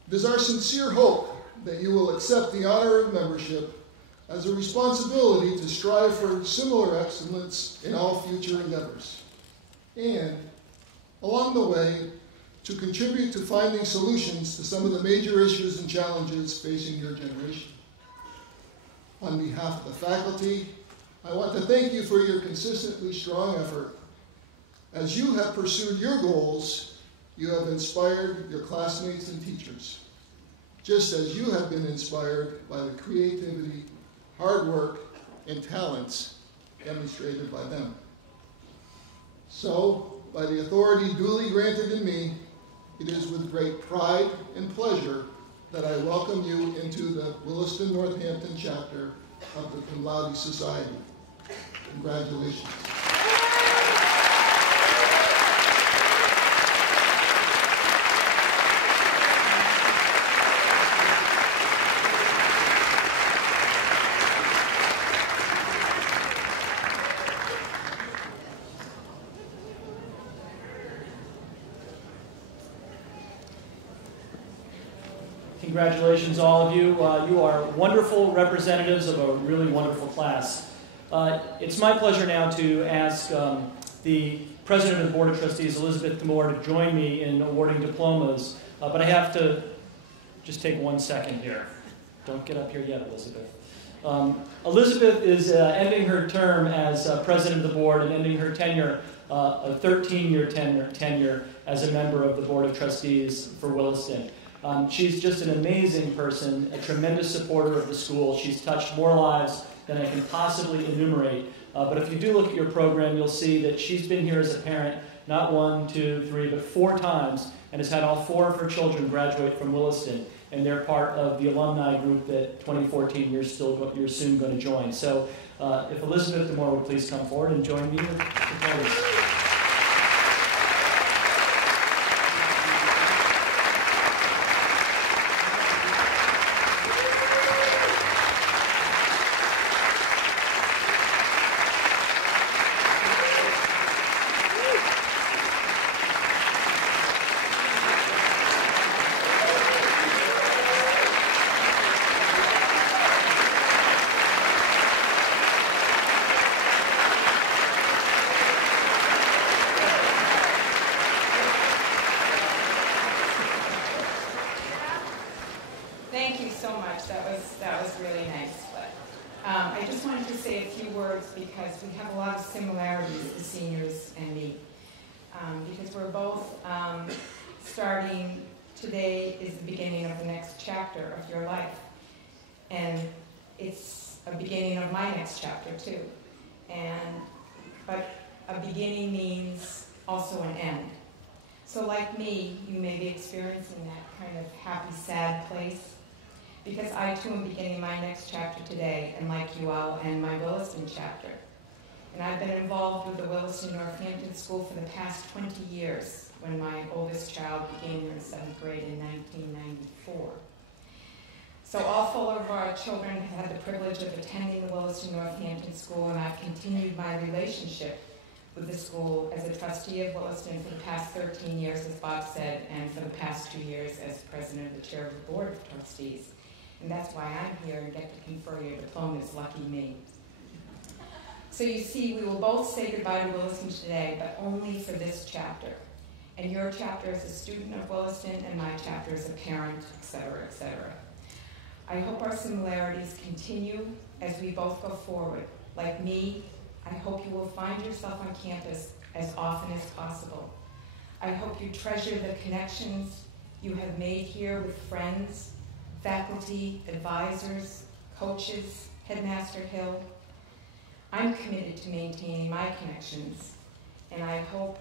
It is our sincere hope that you will accept the honor of membership as a responsibility to strive for similar excellence in all future endeavors, and, along the way, to contribute to finding solutions to some of the major issues and challenges facing your generation. On behalf of the faculty, I want to thank you for your consistently strong effort. As you have pursued your goals, you have inspired your classmates and teachers, just as you have been inspired by the creativity, hard work, and talents demonstrated by them. So, by the authority duly granted in me, it is with great pride and pleasure that I welcome you into the Williston Northampton chapter of the Cum Laude Society. Congratulations. Congratulations, all of you. You are wonderful representatives of a really wonderful class. It's my pleasure now to ask the President of the Board of Trustees, Elizabeth DeMore, to join me in awarding diplomas. But I have to just take 1 second here. Don't get up here yet, Elizabeth. Elizabeth is ending her term as President of the Board and ending her tenure, a 13-year tenure as a member of the Board of Trustees for Williston. She's just an amazing person, a tremendous supporter of the school. She's touched more lives than I can possibly enumerate. But if you do look at your program, you'll see that she's been here as a parent, not 1, 2, 3, but 4 times, and has had all 4 of her children graduate from Williston. And they're part of the alumni group that 2014 you're soon going to join. So if Elizabeth DeMore would please come forward and join me with the photos. Thank you so much. That was really nice. But I just wanted to say a few words because we have a lot of similarities, the seniors and me. Because we're both starting, today is the beginning of the next chapter of your life. And it's a beginning of my next chapter too. But a beginning means also an end. So like me, you may be experiencing that kind of happy, sad place. Because I too am beginning my next chapter today, and like you, I'll end my Williston chapter. And I've been involved with the Williston Northampton School for the past 20 years, when my oldest child began here in 7th grade in 1994. So all 4 of our children have had the privilege of attending the Williston Northampton School, and I've continued my relationship with the school as a trustee of Williston for the past 13 years, as Bob said, and for the past 2 years as president of the chair of the Board of Trustees. And that's why I'm here and get to confer your diplomas, lucky me. So you see, we will both say goodbye to Williston today, but only for this chapter. And your chapter as a student of Williston, and my chapter as a parent, etc., etc. I hope our similarities continue as we both go forward. Like me, I hope you will find yourself on campus as often as possible. I hope you treasure the connections you have made here with friends, faculty, advisors, coaches, Headmaster Hill. I'm committed to maintaining my connections, and I hope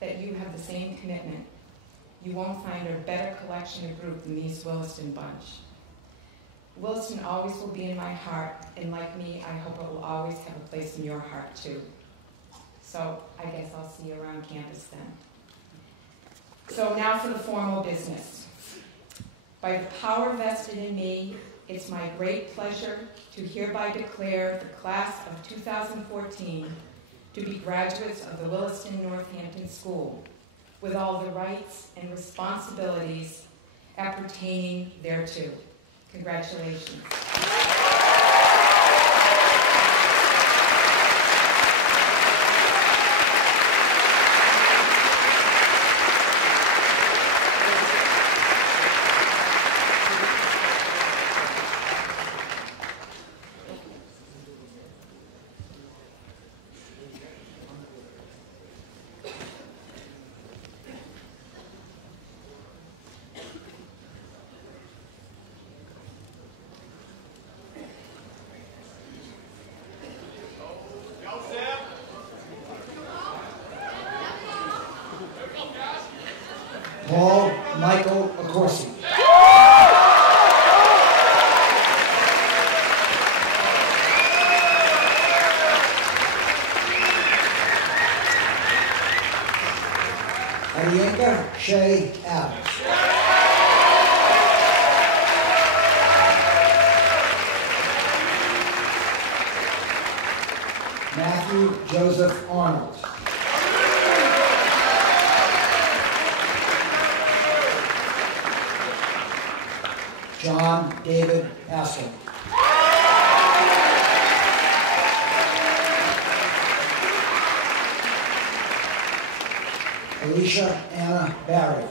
that you have the same commitment. You won't find a better collection of group than these Williston bunch. Williston always will be in my heart, and like me, I hope it will always have a place in your heart too. So I guess I'll see you around campus then. So now for the formal business. By the power vested in me, it's my great pleasure to hereby declare the class of 2014 to be graduates of the Williston Northampton School, with all the rights and responsibilities appertaining thereto. Congratulations. Paul Michael Accorsi. Arienka Shea Adams. Matthew Joseph Arnold. John David Aston. Alicia Anna Barry.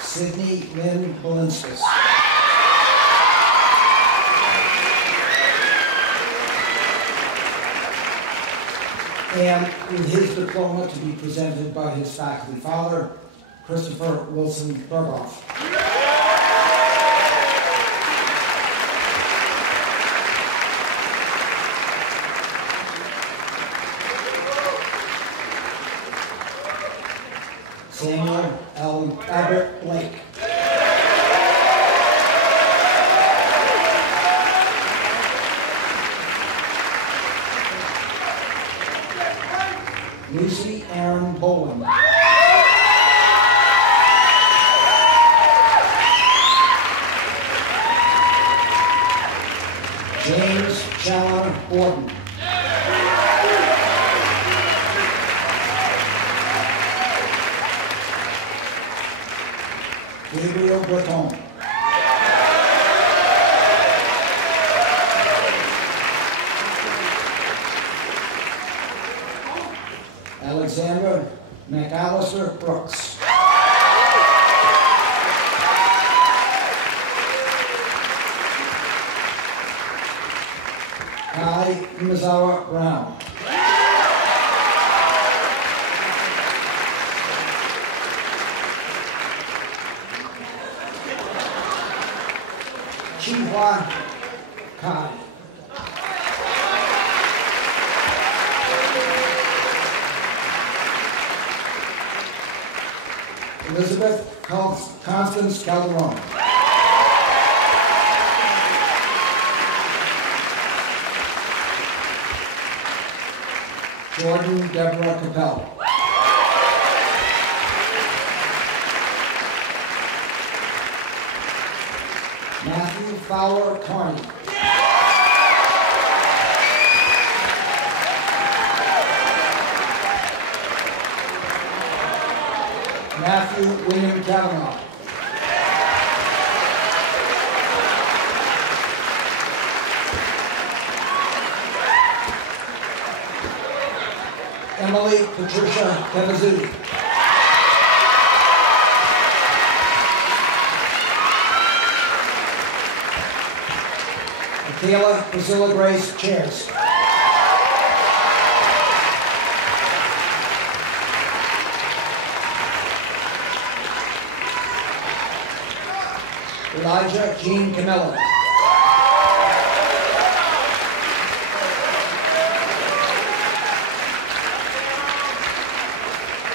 Sydney Lynn Belinskas. And with his diploma to be presented by his faculty father, Christopher Wilson Berghoff. Samuel Albert Blake. Lucy Aaron Boland. James Challoner Borden. Gabriel Breton. Alexander McAllister Brooks. Kai Umazawa Brown. Chihua Kai. Elizabeth Constance Calderon. Jordan Deborah Capel. Matthew Fowler Carney. Matthew William Kavanaugh. Emily Patricia Cavazzuti. Michaela Priscilla Grace Chairs. Elijah Jean Camilla.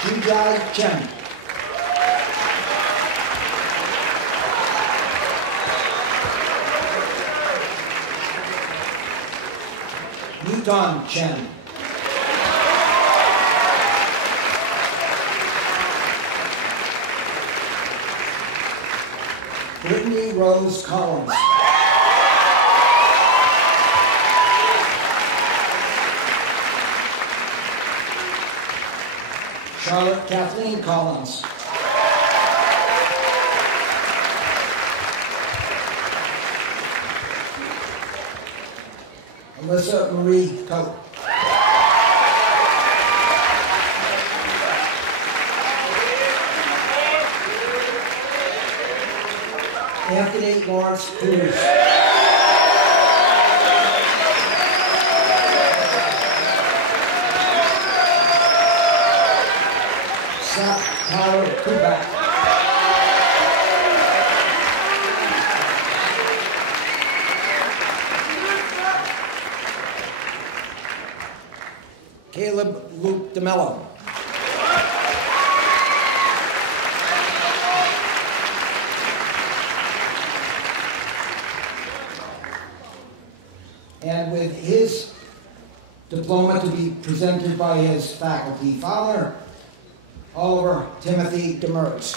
G.J. Jai Chen. Newton Chen. Brittany Rose Collins. Charlotte Kathleen Collins. Alyssa Marie Cope. Anthony Lawrence Cruz. Seth Tyler Kubak. Caleb Luke DeMello. And with his diploma to be presented by his faculty father, Oliver Timothy Demers.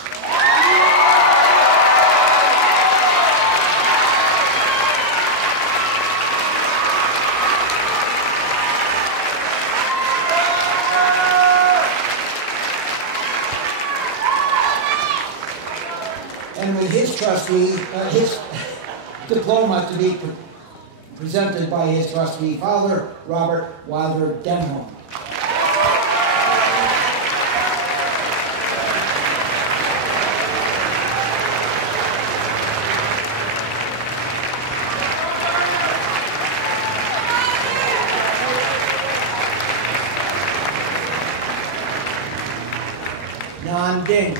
And with his trustee, his diploma to be presented by his trustee father, Robert Wilder Denholm. Nan Ding.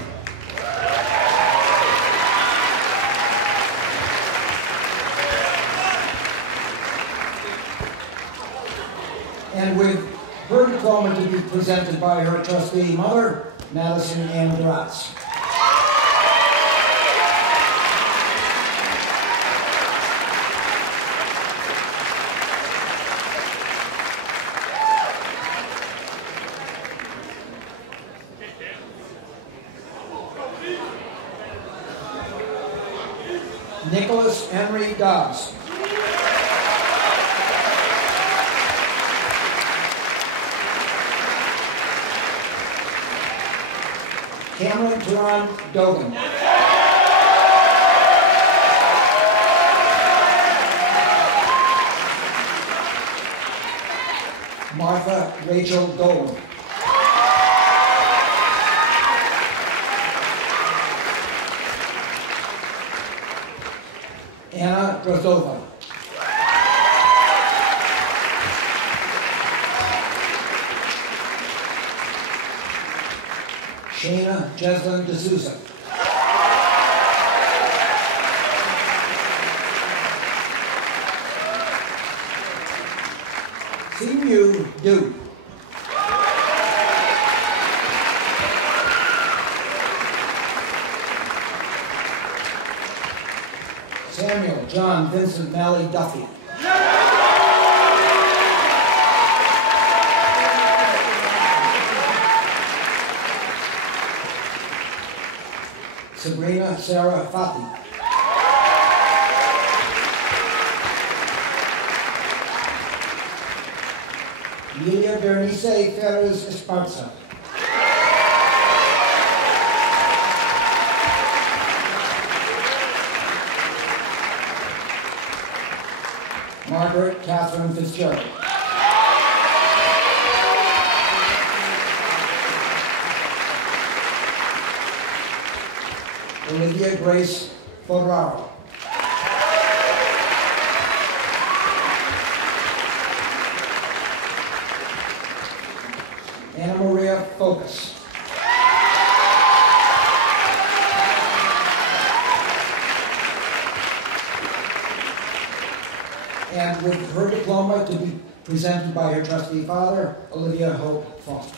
And with her diploma to be presented by her trustee mother, Madison Ann Duratz. Nicholas Henry Dobbs. Cameron Turan Dogan. Martha Rachel Dolan. Anna Drozdova. Shayna Jeslyn D'Souza. Simu Du. Samuel John Vincent Malley Duffy. Sabrina Sarah Fati. Lilia Bernice Ferres Esparza. Margaret Catherine Fitzgerald. Olivia Grace Ferraro. Anna Maria Focus. And with her diploma to be presented by her trustee father, Olivia Hope Foster.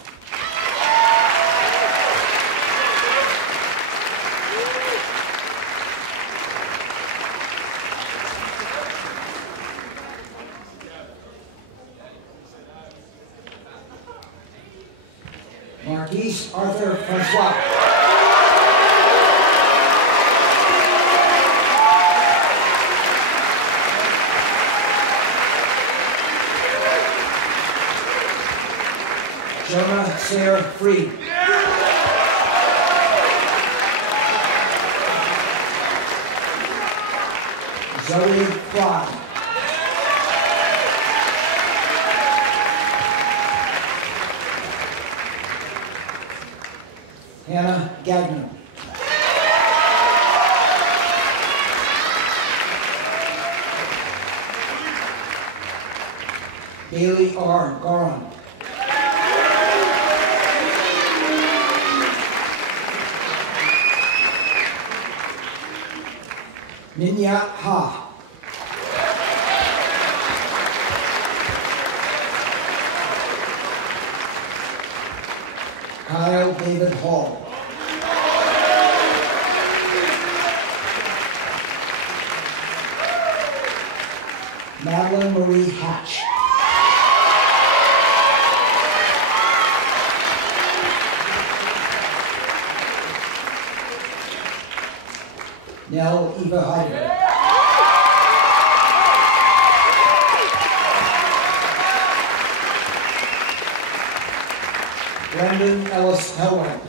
Louise Arthur Francois. Jonah Sayre Freed. Zoe Fry. Hannah Gagnon. Bailey R. Goran. Minya Ha. Kyle David Hall. Madeline Marie Hatch. Nell Eva Hyder. Brendan Ellis Hellway.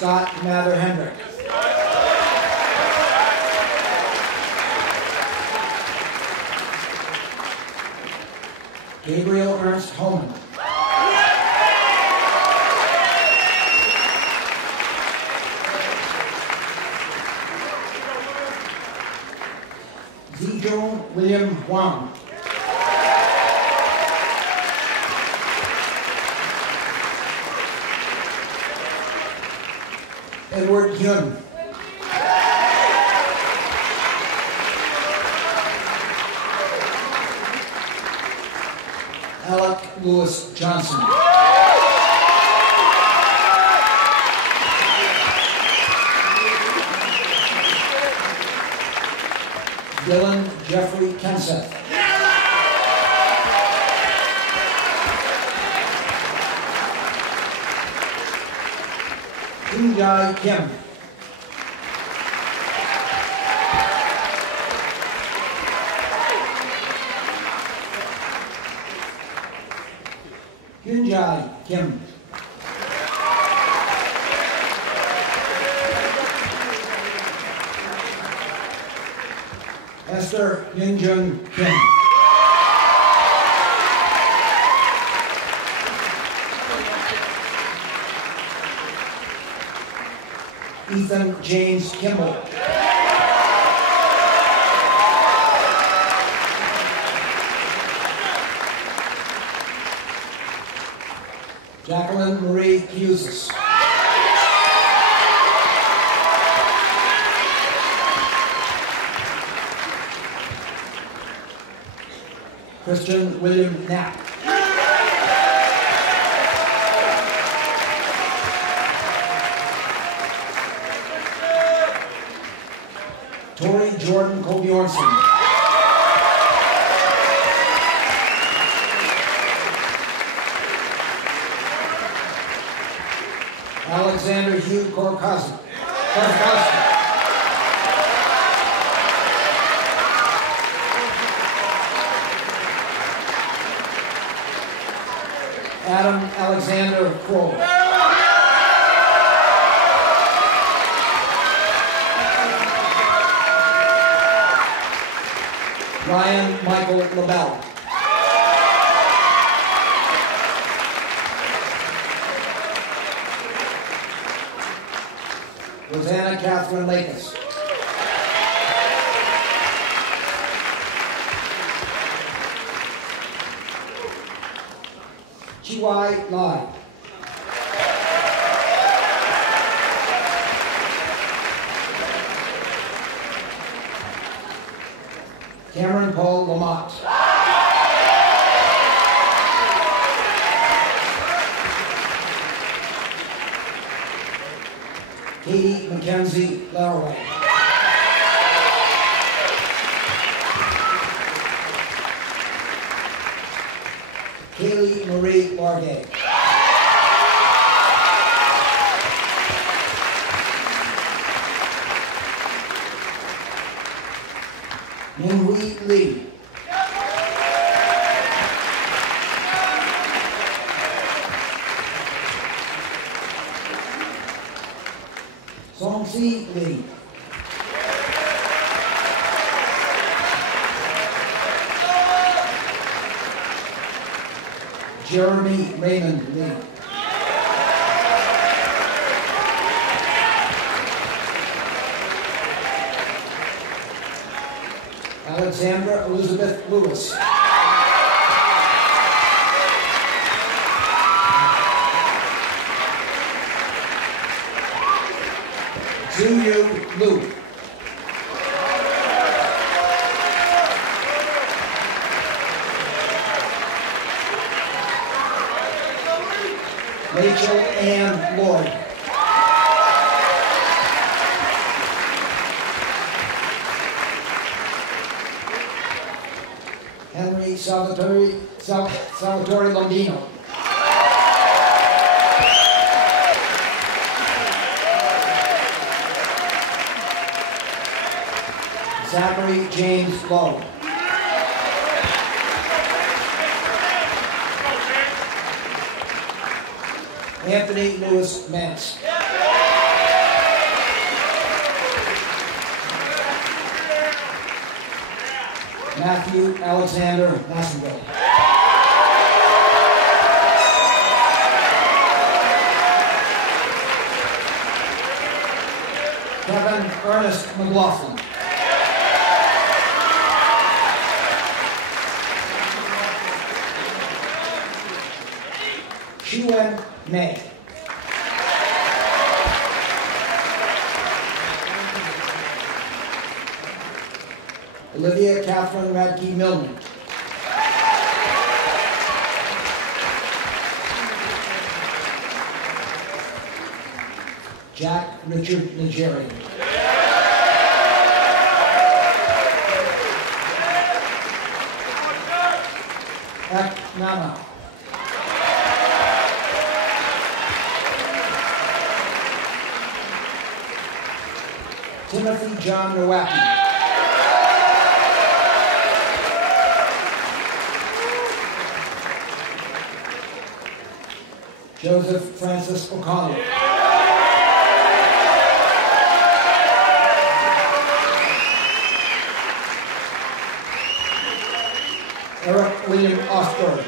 Scott Mather Hendrick. Gabriel Ernst Homan. Zejong William Huang. Edward Hyun. Alec Lewis Johnson. Dylan Jeffrey Kenseth. Yoonjae Kim. Yoonjae Kim. Esther Yunjun Kim. Ethan James Kimball. Jacqueline Marie Hughes. Christian William Knapp. Tori Jordan Colbjornson. Alexander Hugh Korkowski. Adam Alexander Kroll. Ryan Michael LaBelle. Rosanna Catherine Lakis. Chiwai Lai. Cameron Paul Lamont. Katie Mackenzie Laraway. Kaylee Marie Largay. Minhui Lee. Songsi Lee. Jeremy Raymond Lee. Alexandra Elizabeth Lewis. Zuyu Lu. Rachel Ann Lloyd. Henry Salvatore Londino. Zachary James Lowe. Anthony Lewis Mance. Matthew Alexander Massenville. Kevin Ernest McLaughlin. Shiwen May. Olivia Catherine Radke Milne. Jack Richard Nigerian. Ek Nana. Timothy John Nowacki. Joseph Francis O'Connell. Eric William Osborne.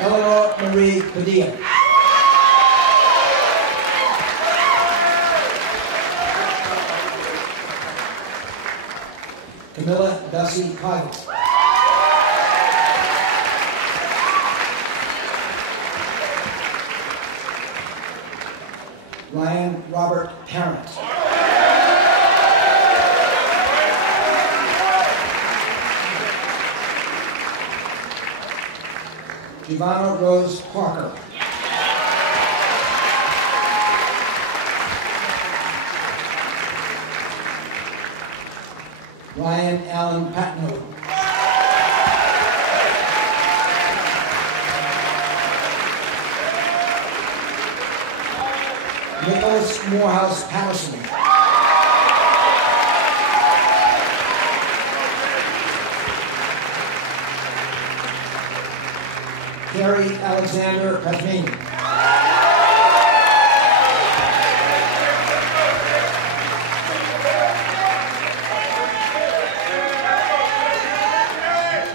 Eleanor Marie Padilla. Camilla Bessie Kyle. Ryan Robert Parent. Giovanna Rose Parker. Ryan Allen Patno. Nicholas Morehouse Patterson. Gary Alexander Kazmini.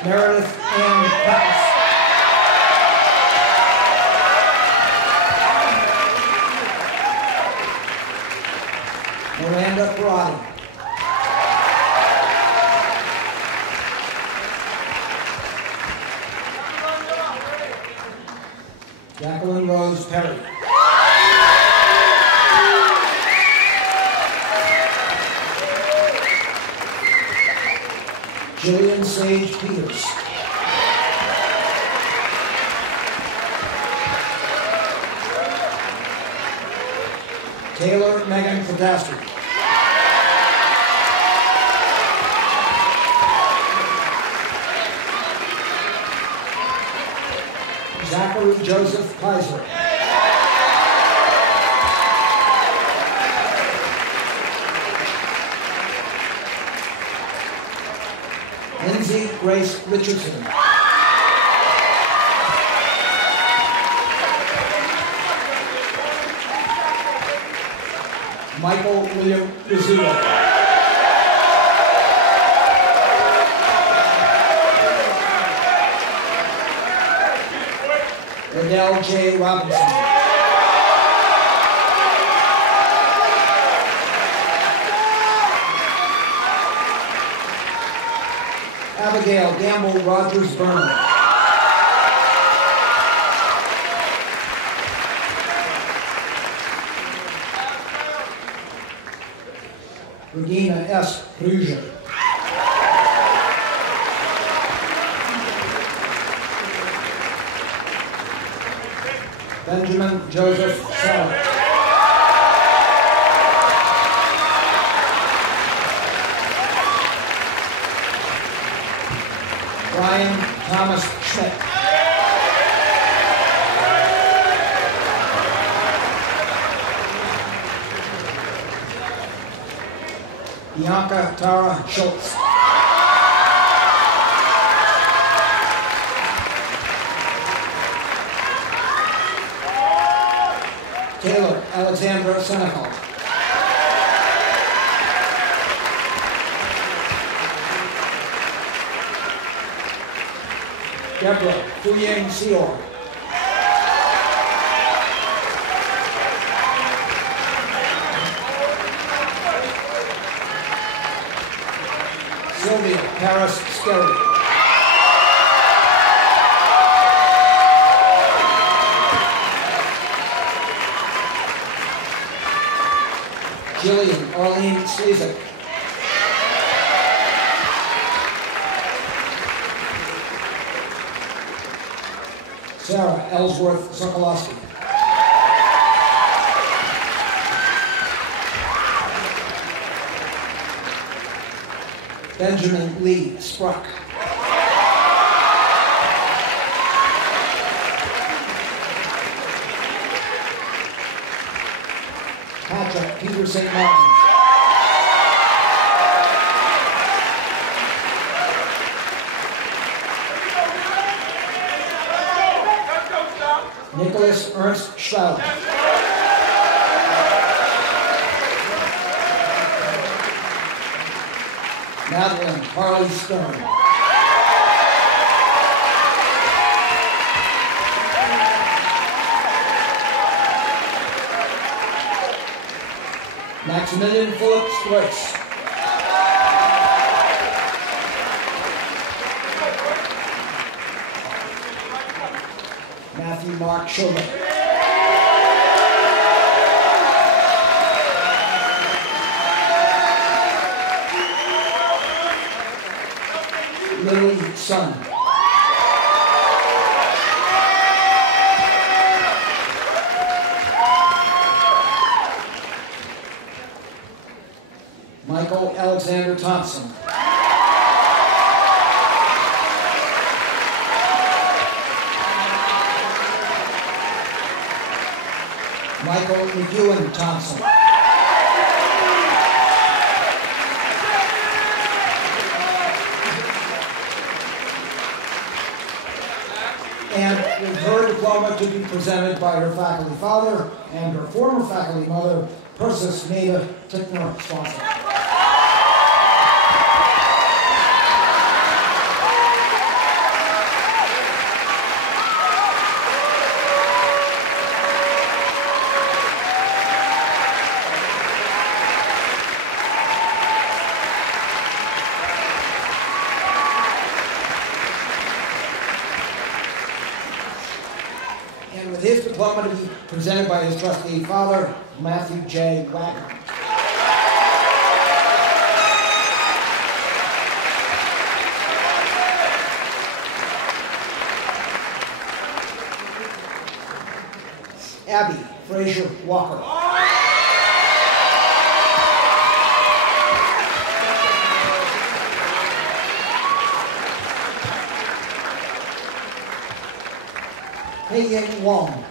Meredith Ann Pattis. Miranda Parati. Jacqueline Rose Perry. Jillian Sage Peters. Taylor Megan Catastrophe. Zachary Joseph Kaiser. Lindsay Grace Richardson. Michael William Rizzuto. Adele J. Robinson. Abigail Gamble Rogers Burnham. Regina S. Ruger. Benjamin Joseph Sarah. Brian Thomas Schmidt. Bianca Tara Schultz. Taylor Alexandra Senecal. Deborah Fuyang Seor. Sylvia Paris Skelly. Jillian Arlene Slezak. Sarah Ellsworth Sokolowski. Benjamin Lee Spruck. Patrick Peter St. Martin. Nicholas Ernst Schraub. Madeline Harley Stern. Maximilian Philip Stewart. Matthew Mark Schulman. Lily Sun. Michael Alexander Thompson. Michael McEwen Thompson. And with her diploma to be presented by her faculty father and her former faculty mother, Persis Nada Tickner Swanson. And with his diploma to be presented by his trustee father, Matthew J. Wagner. Abby Fraser Walker. Wei-Ying Wong.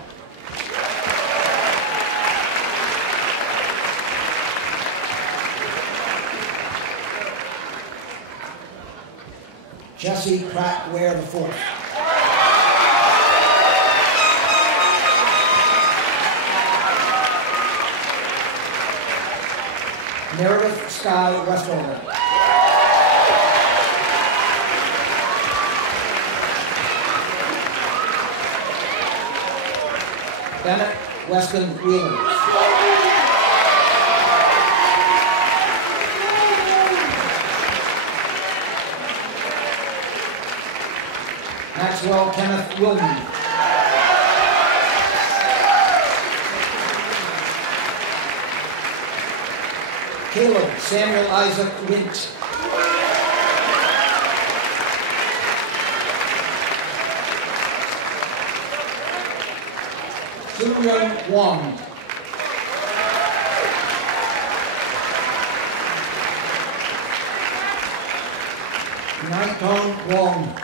Jesse Pratt Ware IV. Meredith Sky Westover. Bennett Weston Wheeler. Maxwell Kenneth Wilden. Caleb Samuel Isaac Wint. Soo-Young Wong. Nai-Tong Wong.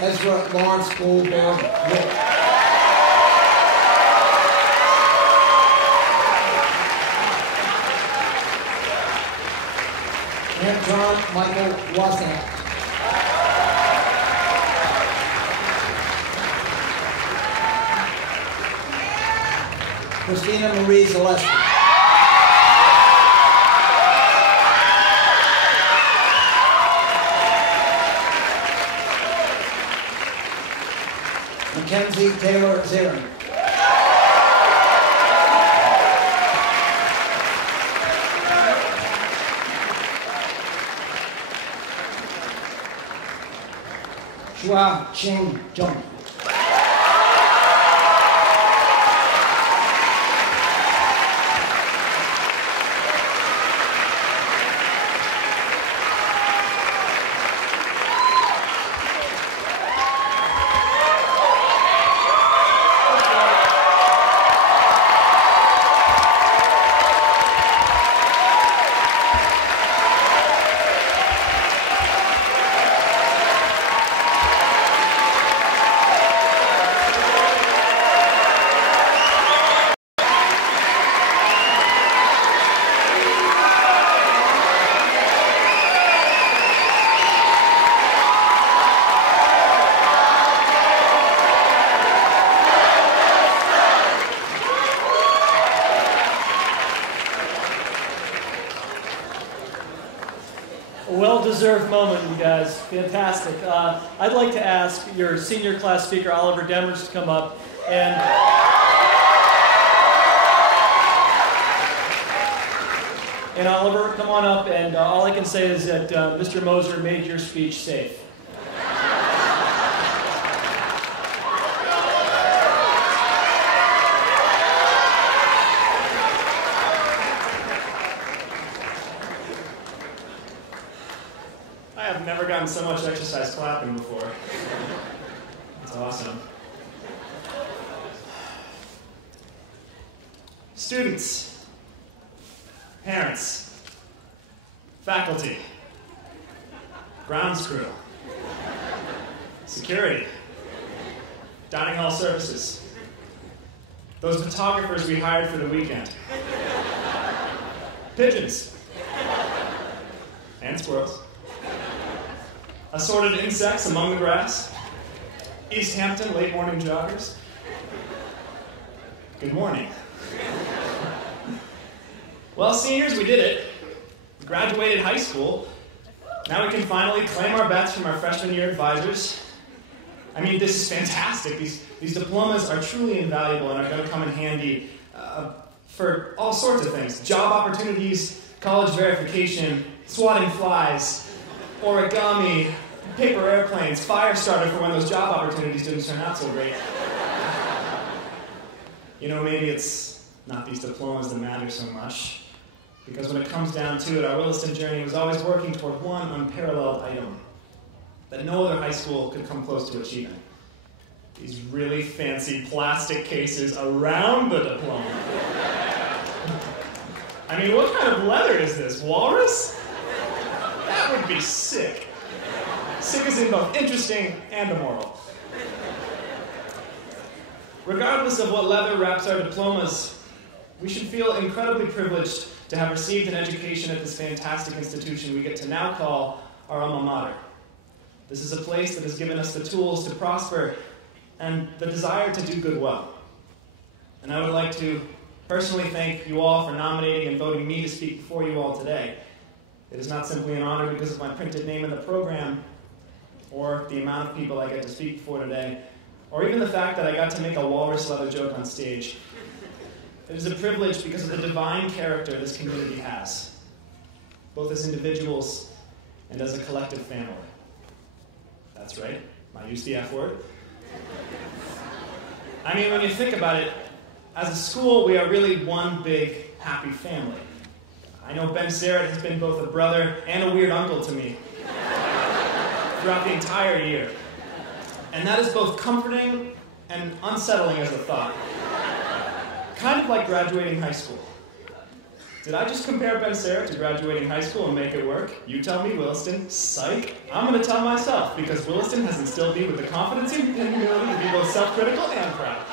Ezra Lawrence Goldberg Witt. Anton Michael Wozniak. Christina Marie Zaleski. Mackenzie Taylor Zarin. Chua Ching Jung. Well-deserved moment, you guys. Fantastic. I'd like to ask your senior class speaker, Oliver Demers, to come up and Oliver, come on up, and all I can say is that Mr. Moser made your speech safe. I've never gotten so much exercise clapping before. That's awesome. Students, parents, faculty, grounds crew, security, dining hall services, those photographers we hired for the weekend, pigeons, and squirrels, assorted insects among the grass, East Hampton late morning joggers. Good morning. Well, seniors, we did it. We graduated high school. Now we can finally claim our bets from our freshman year advisors. I mean, this is fantastic. These diplomas are truly invaluable and are going to come in handy for all sorts of things. Job opportunities, college verification, swatting flies, origami, paper airplanes, fire starter for when those job opportunities didn't turn out so great. You know, maybe it's not these diplomas that matter so much, because when it comes down to it, our Williston journey was always working toward one unparalleled item that no other high school could come close to achieving. These really fancy plastic cases around the diploma. I mean, what kind of leather is this? Walrus? That would be sick. Sick as in both interesting and immoral. Regardless of what leather wraps our diplomas, we should feel incredibly privileged to have received an education at this fantastic institution we get to now call our alma mater. This is a place that has given us the tools to prosper and the desire to do good well. And I would like to personally thank you all for nominating and voting me to speak before you all today. It is not simply an honor because of my printed name in the program, or the amount of people I get to speak before today, or even the fact that I got to make a walrus leather joke on stage. It is a privilege because of the divine character this community has, both as individuals and as a collective family. That's right, I used the F word. I mean, when you think about it, as a school, we are really one big, happy family. I know Ben Serrett has been both a brother and a weird uncle to me throughout the entire year. And that is both comforting and unsettling as a thought. Kind of like graduating high school. Did I just compare Ben Serrett to graduating high school and make it work? You tell me, Williston. Psych. I'm going to tell myself, because Williston has instilled me with the confidence and humility to be both self-critical and proud.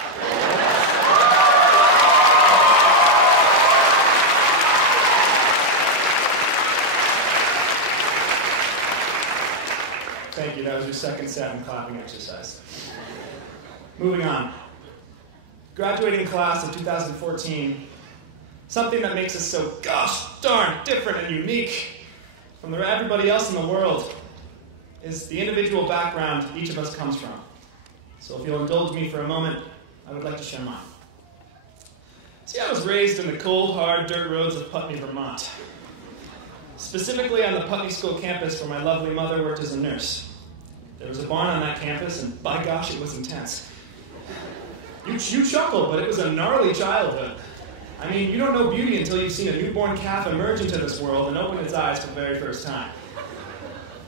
Thank you. That was your second set and clapping exercise. Moving on. Graduating class of 2014, something that makes us so gosh darn different and unique from everybody else in the world is the individual background each of us comes from. So if you'll indulge me for a moment, I would like to share mine. See, I was raised in the cold, hard dirt roads of Putney, Vermont. Specifically on the Putney School campus where my lovely mother worked as a nurse. There was a barn on that campus, and by gosh, it was intense. You chuckle, but it was a gnarly childhood. I mean, you don't know beauty until you've seen a newborn calf emerge into this world and open its eyes for the very first time.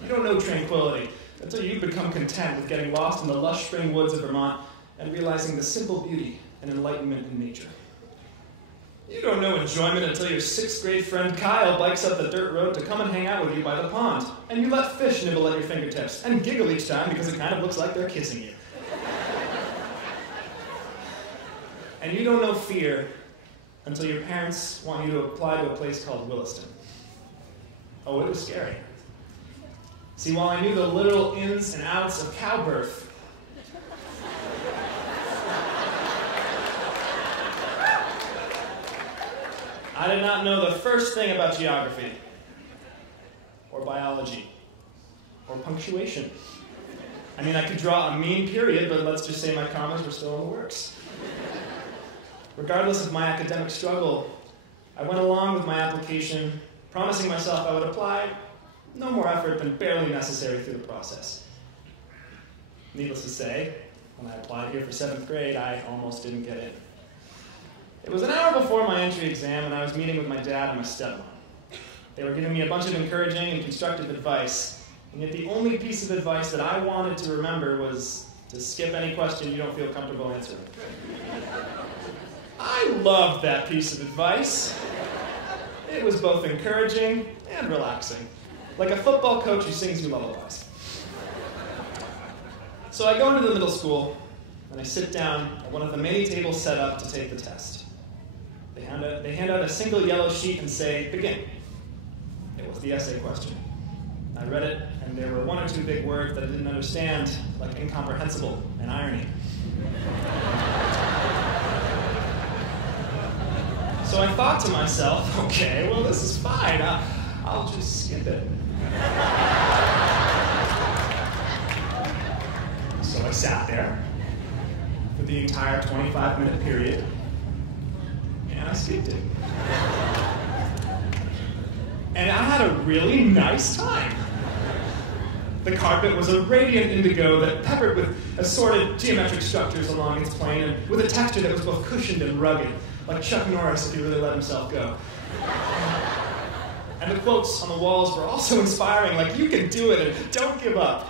You don't know tranquility until you become content with getting lost in the lush spring woods of Vermont and realizing the simple beauty and enlightenment in nature. You don't know enjoyment until your 6th grade friend Kyle bikes up the dirt road to come and hang out with you by the pond, and you let fish nibble at your fingertips and giggle each time because it kind of looks like they're kissing you. And you don't know fear until your parents want you to apply to a place called Williston. Oh, it was scary. See, while I knew the literal ins and outs of cow birth, I did not know the first thing about geography, or biology, or punctuation. I mean, I could draw a mean period, but let's just say my commas were still in the works. Regardless of my academic struggle, I went along with my application, promising myself I would apply, no more effort than barely necessary through the process. Needless to say, when I applied here for 7th grade, I almost didn't get in. It was an hour before my entry exam, and I was meeting with my dad and my stepmom. They were giving me a bunch of encouraging and constructive advice, and yet the only piece of advice that I wanted to remember was to skip any question you don't feel comfortable answering. I loved that piece of advice. It was both encouraging and relaxing, like a football coach who sings you lullabies. So I go into the middle school, and I sit down at one of the many tables set up to take the test. They hand out a single yellow sheet and say, begin. It was the essay question. I read it, and there were 1 or 2 big words that I didn't understand, like incomprehensible and irony. So I thought to myself, okay, well, this is fine. I'll just skip it. So I sat there for the entire 25-minute period, and I skipped it. And I had a really nice time. The carpet was a radiant indigo that peppered with assorted geometric structures along its plane, and with a texture that was both cushioned and rugged, like Chuck Norris if he really let himself go. And the quotes on the walls were also inspiring, like, you can do it and don't give up.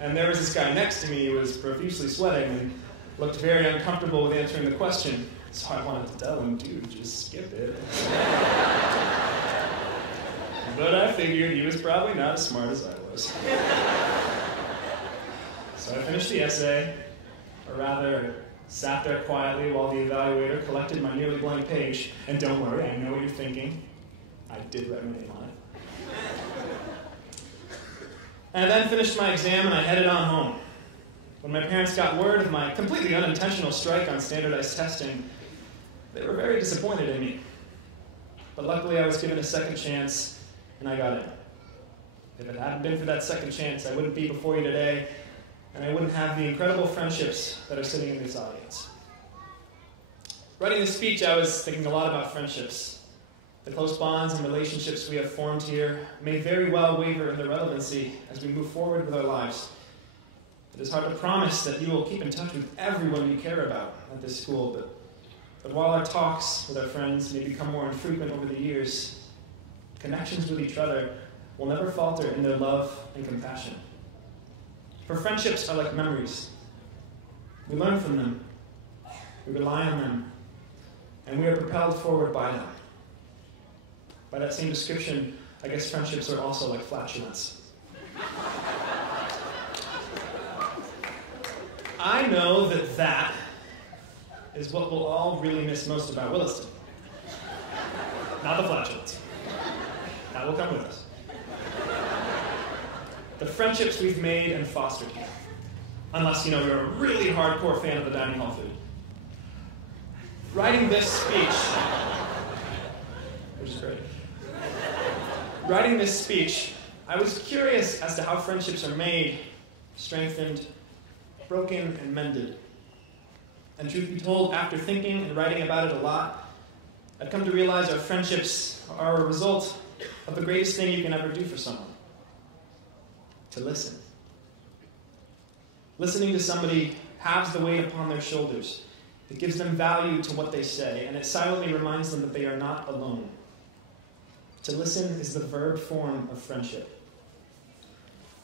And there was this guy next to me who was profusely sweating and looked very uncomfortable with answering the question. So I wanted to tell him, dude, just skip it. But I figured he was probably not as smart as I was. So I finished the essay, or rather, sat there quietly while the evaluator collected my nearly blank page. And don't worry, I know what you're thinking. I did write my name on it. And I then finished my exam and I headed on home. When my parents got word of my completely unintentional strike on standardized testing, they were very disappointed in me. But luckily I was given a second chance and I got in. If it hadn't been for that second chance, I wouldn't be before you today, and I wouldn't have the incredible friendships that are sitting in this audience. Writing this speech, I was thinking a lot about friendships. The close bonds and relationships we have formed here may very well waver in their relevancy as we move forward with our lives. It is hard to promise that you will keep in touch with everyone you care about at this school, but while our talks with our friends may become more infrequent over the years, connections with each other will never falter in their love and compassion. For friendships are like memories. We learn from them, we rely on them, and we are propelled forward by them. By that same description, I guess friendships are also like flatulence. I know that is what we'll all really miss most about Williston. Not the flatulence. That will come with us. The friendships we've made and fostered here. Unless, you're a really hardcore fan of the dining hall food. Writing this speech, which is great. Writing this speech, I was curious as to how friendships are made, strengthened, broken, and mended. And truth be told, after thinking and writing about it a lot, I've come to realize our friendships are a result of the greatest thing you can ever do for someone. To listen. Listening to somebody halves the weight upon their shoulders. It gives them value to what they say, and it silently reminds them that they are not alone. To listen is the verb form of friendship.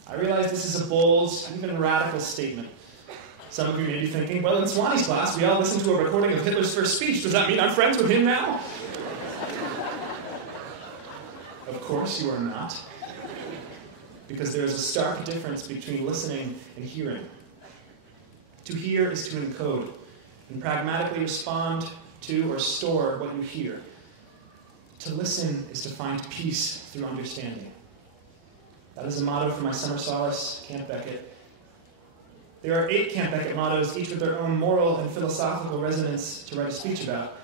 I realize this is a bold, even radical statement. Some of you may be thinking, well, in Swanee's class, we all listened to a recording of Hitler's first speech. Does that mean I'm friends with him now? Of course you are not. Because there is a stark difference between listening and hearing. To hear is to encode and pragmatically respond to or store what you hear. To listen is to find peace through understanding. That is a motto for my summer solace, Camp Beckett. There are 8 Camp Beckett mottos, each with their own moral and philosophical resonance to write a speech about.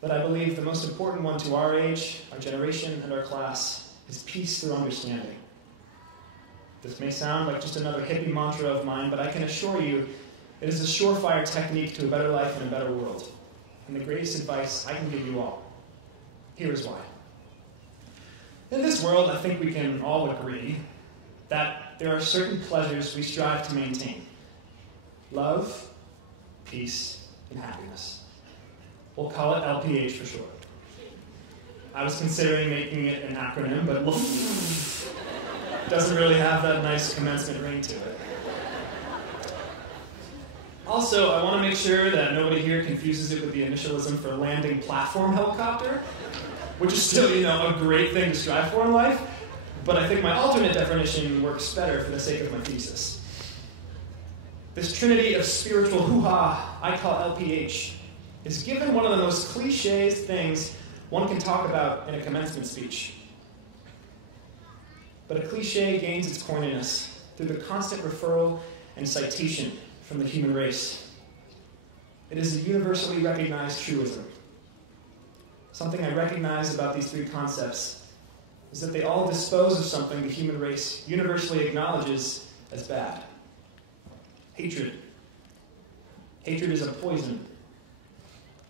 But I believe the most important one to our age, our generation, and our class is peace through understanding. This may sound like just another hippie mantra of mine, but I can assure you it is a surefire technique to a better life and a better world. And the greatest advice I can give you all. Here is why. In this world, I think we can all agree that there are certain pleasures we strive to maintain. Love, peace, and happiness. We'll call it LPH for short. I was considering making it an acronym, but doesn't really have that nice commencement ring to it. Also, I want to make sure that nobody here confuses it with the initialism for landing platform helicopter, which is still, a great thing to strive for in life, but I think my alternate definition works better for the sake of my thesis. This trinity of spiritual hoo-ha I call LPH is given one of the most cliché things one can talk about in a commencement speech. But a cliché gains its corniness through the constant referral and citation from the human race. It is a universally recognized truism. Something I recognize about these 3 concepts is that they all dispose of something the human race universally acknowledges as bad. Hatred. Hatred is a poison.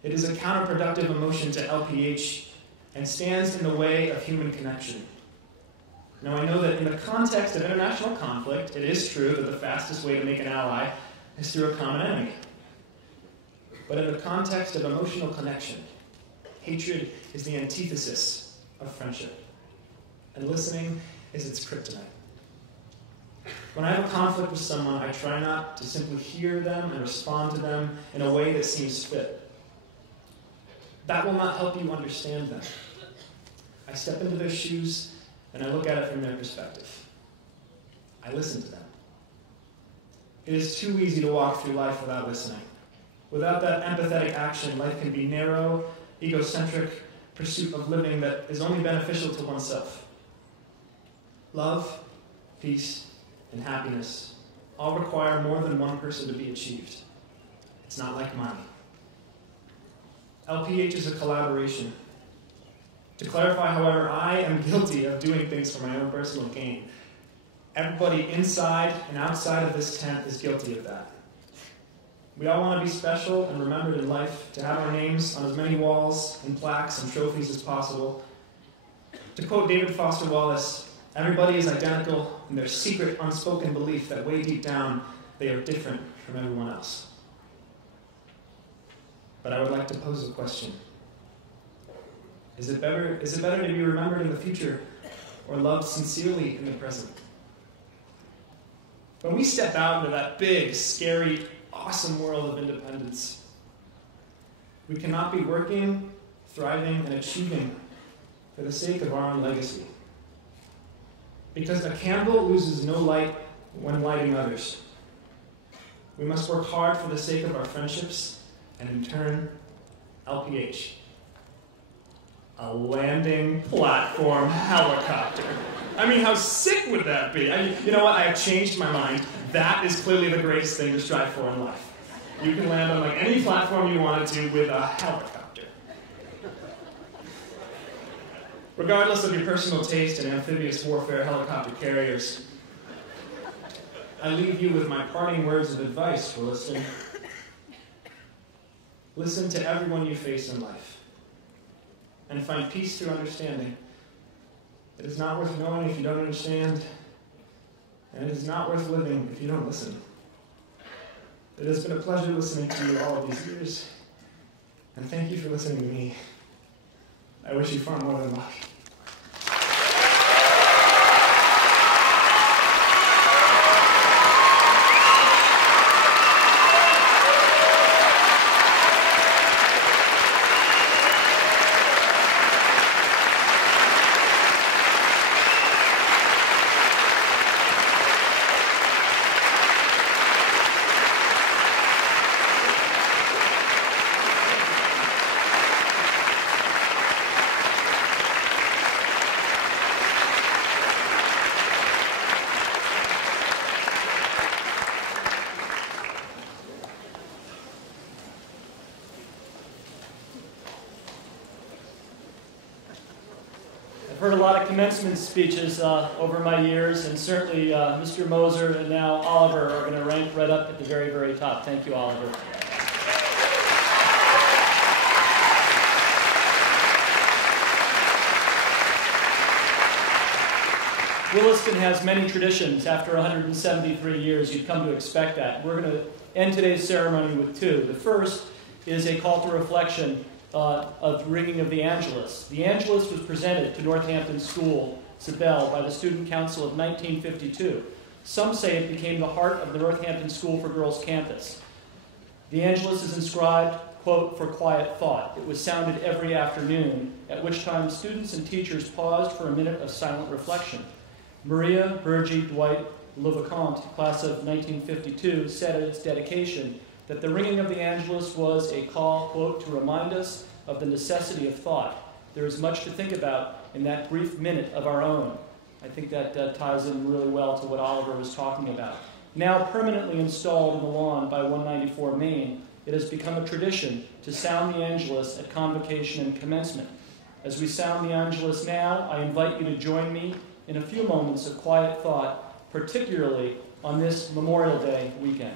It is a counterproductive emotion to LPH and stands in the way of human connection. Now, I know that in the context of international conflict, it is true that the fastest way to make an ally is through a common enemy. But in the context of emotional connection, hatred is the antithesis of friendship. And listening is its kryptonite. When I have a conflict with someone, I try not to simply hear them and respond to them in a way that seems fit. that will not help you understand them. I step into their shoes and I look at it from their perspective. I listen to them. It is too easy to walk through life without listening. Without that empathetic action, life can be narrow, egocentric pursuit of living that is only beneficial to oneself. Love, peace, and happiness all require more than one person to be achieved. It's not like money. LPH is a collaboration. To clarify, however, I am guilty of doing things for my own personal gain. Everybody inside and outside of this tent is guilty of that. We all want to be special and remembered in life, to have our names on as many walls and plaques and trophies as possible. To quote David Foster Wallace, everybody is identical in their secret, unspoken belief that way deep down they are different from everyone else. But I would like to pose a question. Is it better to be remembered in the future or loved sincerely in the present? When we step out into that big, scary, awesome world of independence, we cannot be working, thriving, and achieving for the sake of our own legacy. Because a candle loses no light when lighting others. We must work hard for the sake of our friendships and, in turn, LPH. A landing platform helicopter. I mean, how sick would that be? You know what? I have changed my mind. That is clearly the greatest thing to strive for in life. You can land on like any platform you wanted to with a helicopter. Regardless of your personal taste in amphibious warfare helicopter carriers, I leave you with my parting words of advice, Williston. Listen to everyone you face in life, and find peace through understanding. It is not worth knowing if you don't understand, and it is not worth living if you don't listen. It has been a pleasure listening to you all of these years, and thank you for listening to me. I wish you far more than luck. I've heard a lot of commencement speeches over my years, and certainly Mr. Moser and now Oliver are going to rank right up at the very, very top. Thank you, Oliver. Williston has many traditions. After 173 years, you'd come to expect that. We're going to end today's ceremony with two. The first is a call to reflection of ringing of the Angelus. The Angelus was presented to Northampton School, Sabelle, by the Student Council of 1952. Some say it became the heart of the Northampton School for Girls campus. The Angelus is inscribed, quote, "for quiet thought." It was sounded every afternoon, at which time students and teachers paused for a minute of silent reflection. Maria Bergie Dwight Leveconte, class of 1952, said at its dedication that the ringing of the Angelus was a call, quote, "to remind us of the necessity of thought. There is much to think about in that brief minute of our own." I think that ties in really well to what Oliver was talking about. Now permanently installed in the lawn by 194 Main, it has become a tradition to sound the Angelus at convocation and commencement. As we sound the Angelus now, I invite you to join me in a few moments of quiet thought, particularly on this Memorial Day weekend.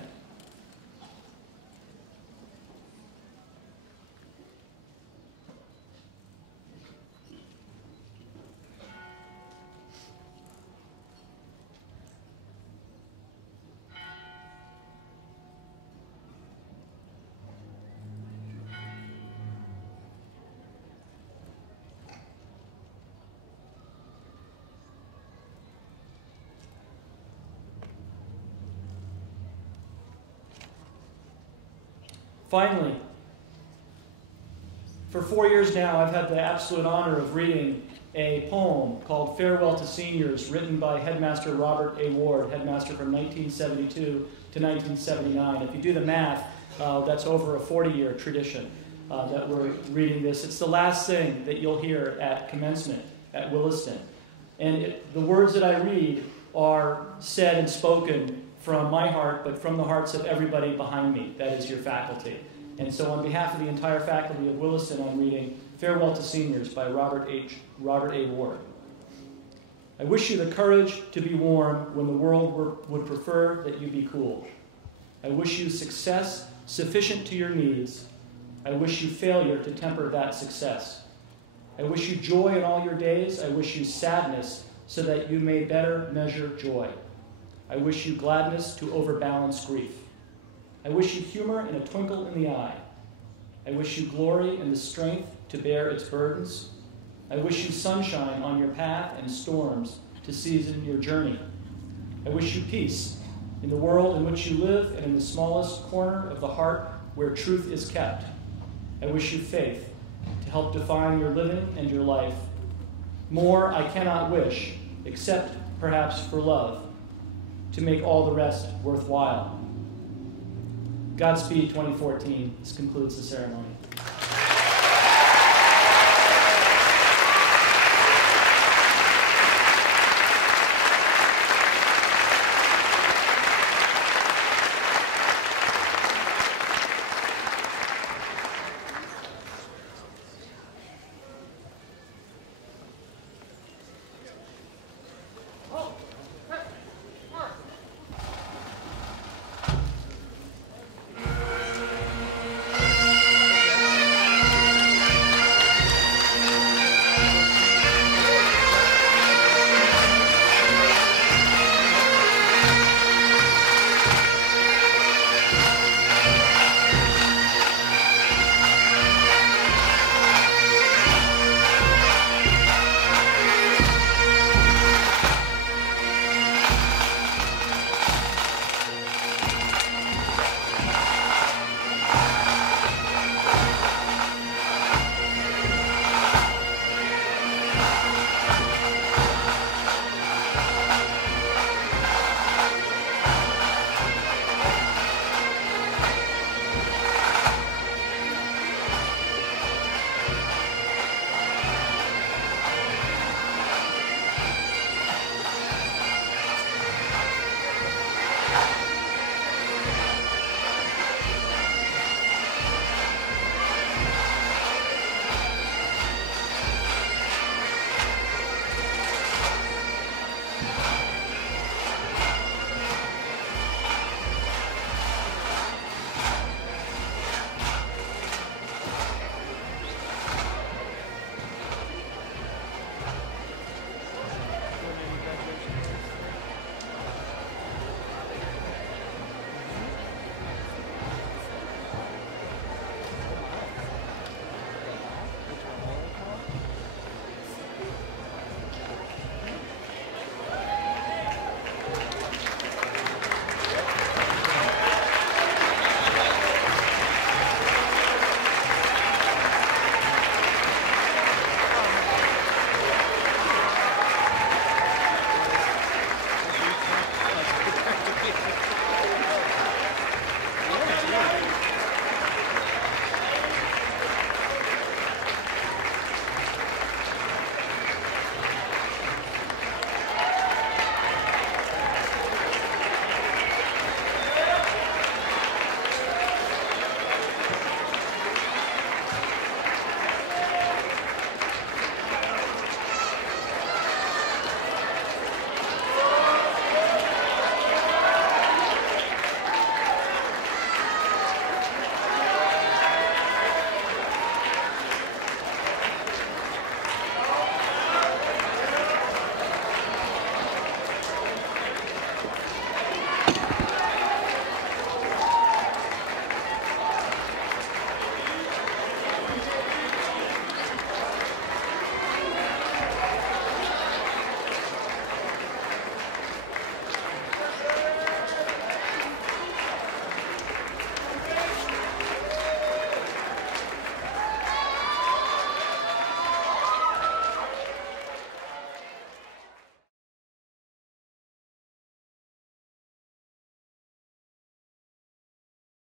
For 4 years now, I've had the absolute honor of reading a poem called Farewell to Seniors, written by Headmaster Robert A. Ward, headmaster from 1972 to 1979. If you do the math, that's over a 40-year tradition that we're reading this. It's the last thing that you'll hear at commencement at Williston. And the words that I read are said and spoken from my heart, but from the hearts of everybody behind me, that is your faculty. And so on behalf of the entire faculty of Williston, I'm reading Farewell to Seniors by Robert A. Ward. I wish you the courage to be warm when the world would prefer that you be cool. I wish you success sufficient to your needs. I wish you failure to temper that success. I wish you joy in all your days. I wish you sadness so that you may better measure joy. I wish you gladness to overbalance grief. I wish you humor in a twinkle in the eye. I wish you glory in the strength to bear its burdens. I wish you sunshine on your path and storms to season your journey. I wish you peace in the world in which you live and in the smallest corner of the heart where truth is kept. I wish you faith to help define your living and your life. More I cannot wish, except perhaps for love, to make all the rest worthwhile. Godspeed 2014. This concludes the ceremony.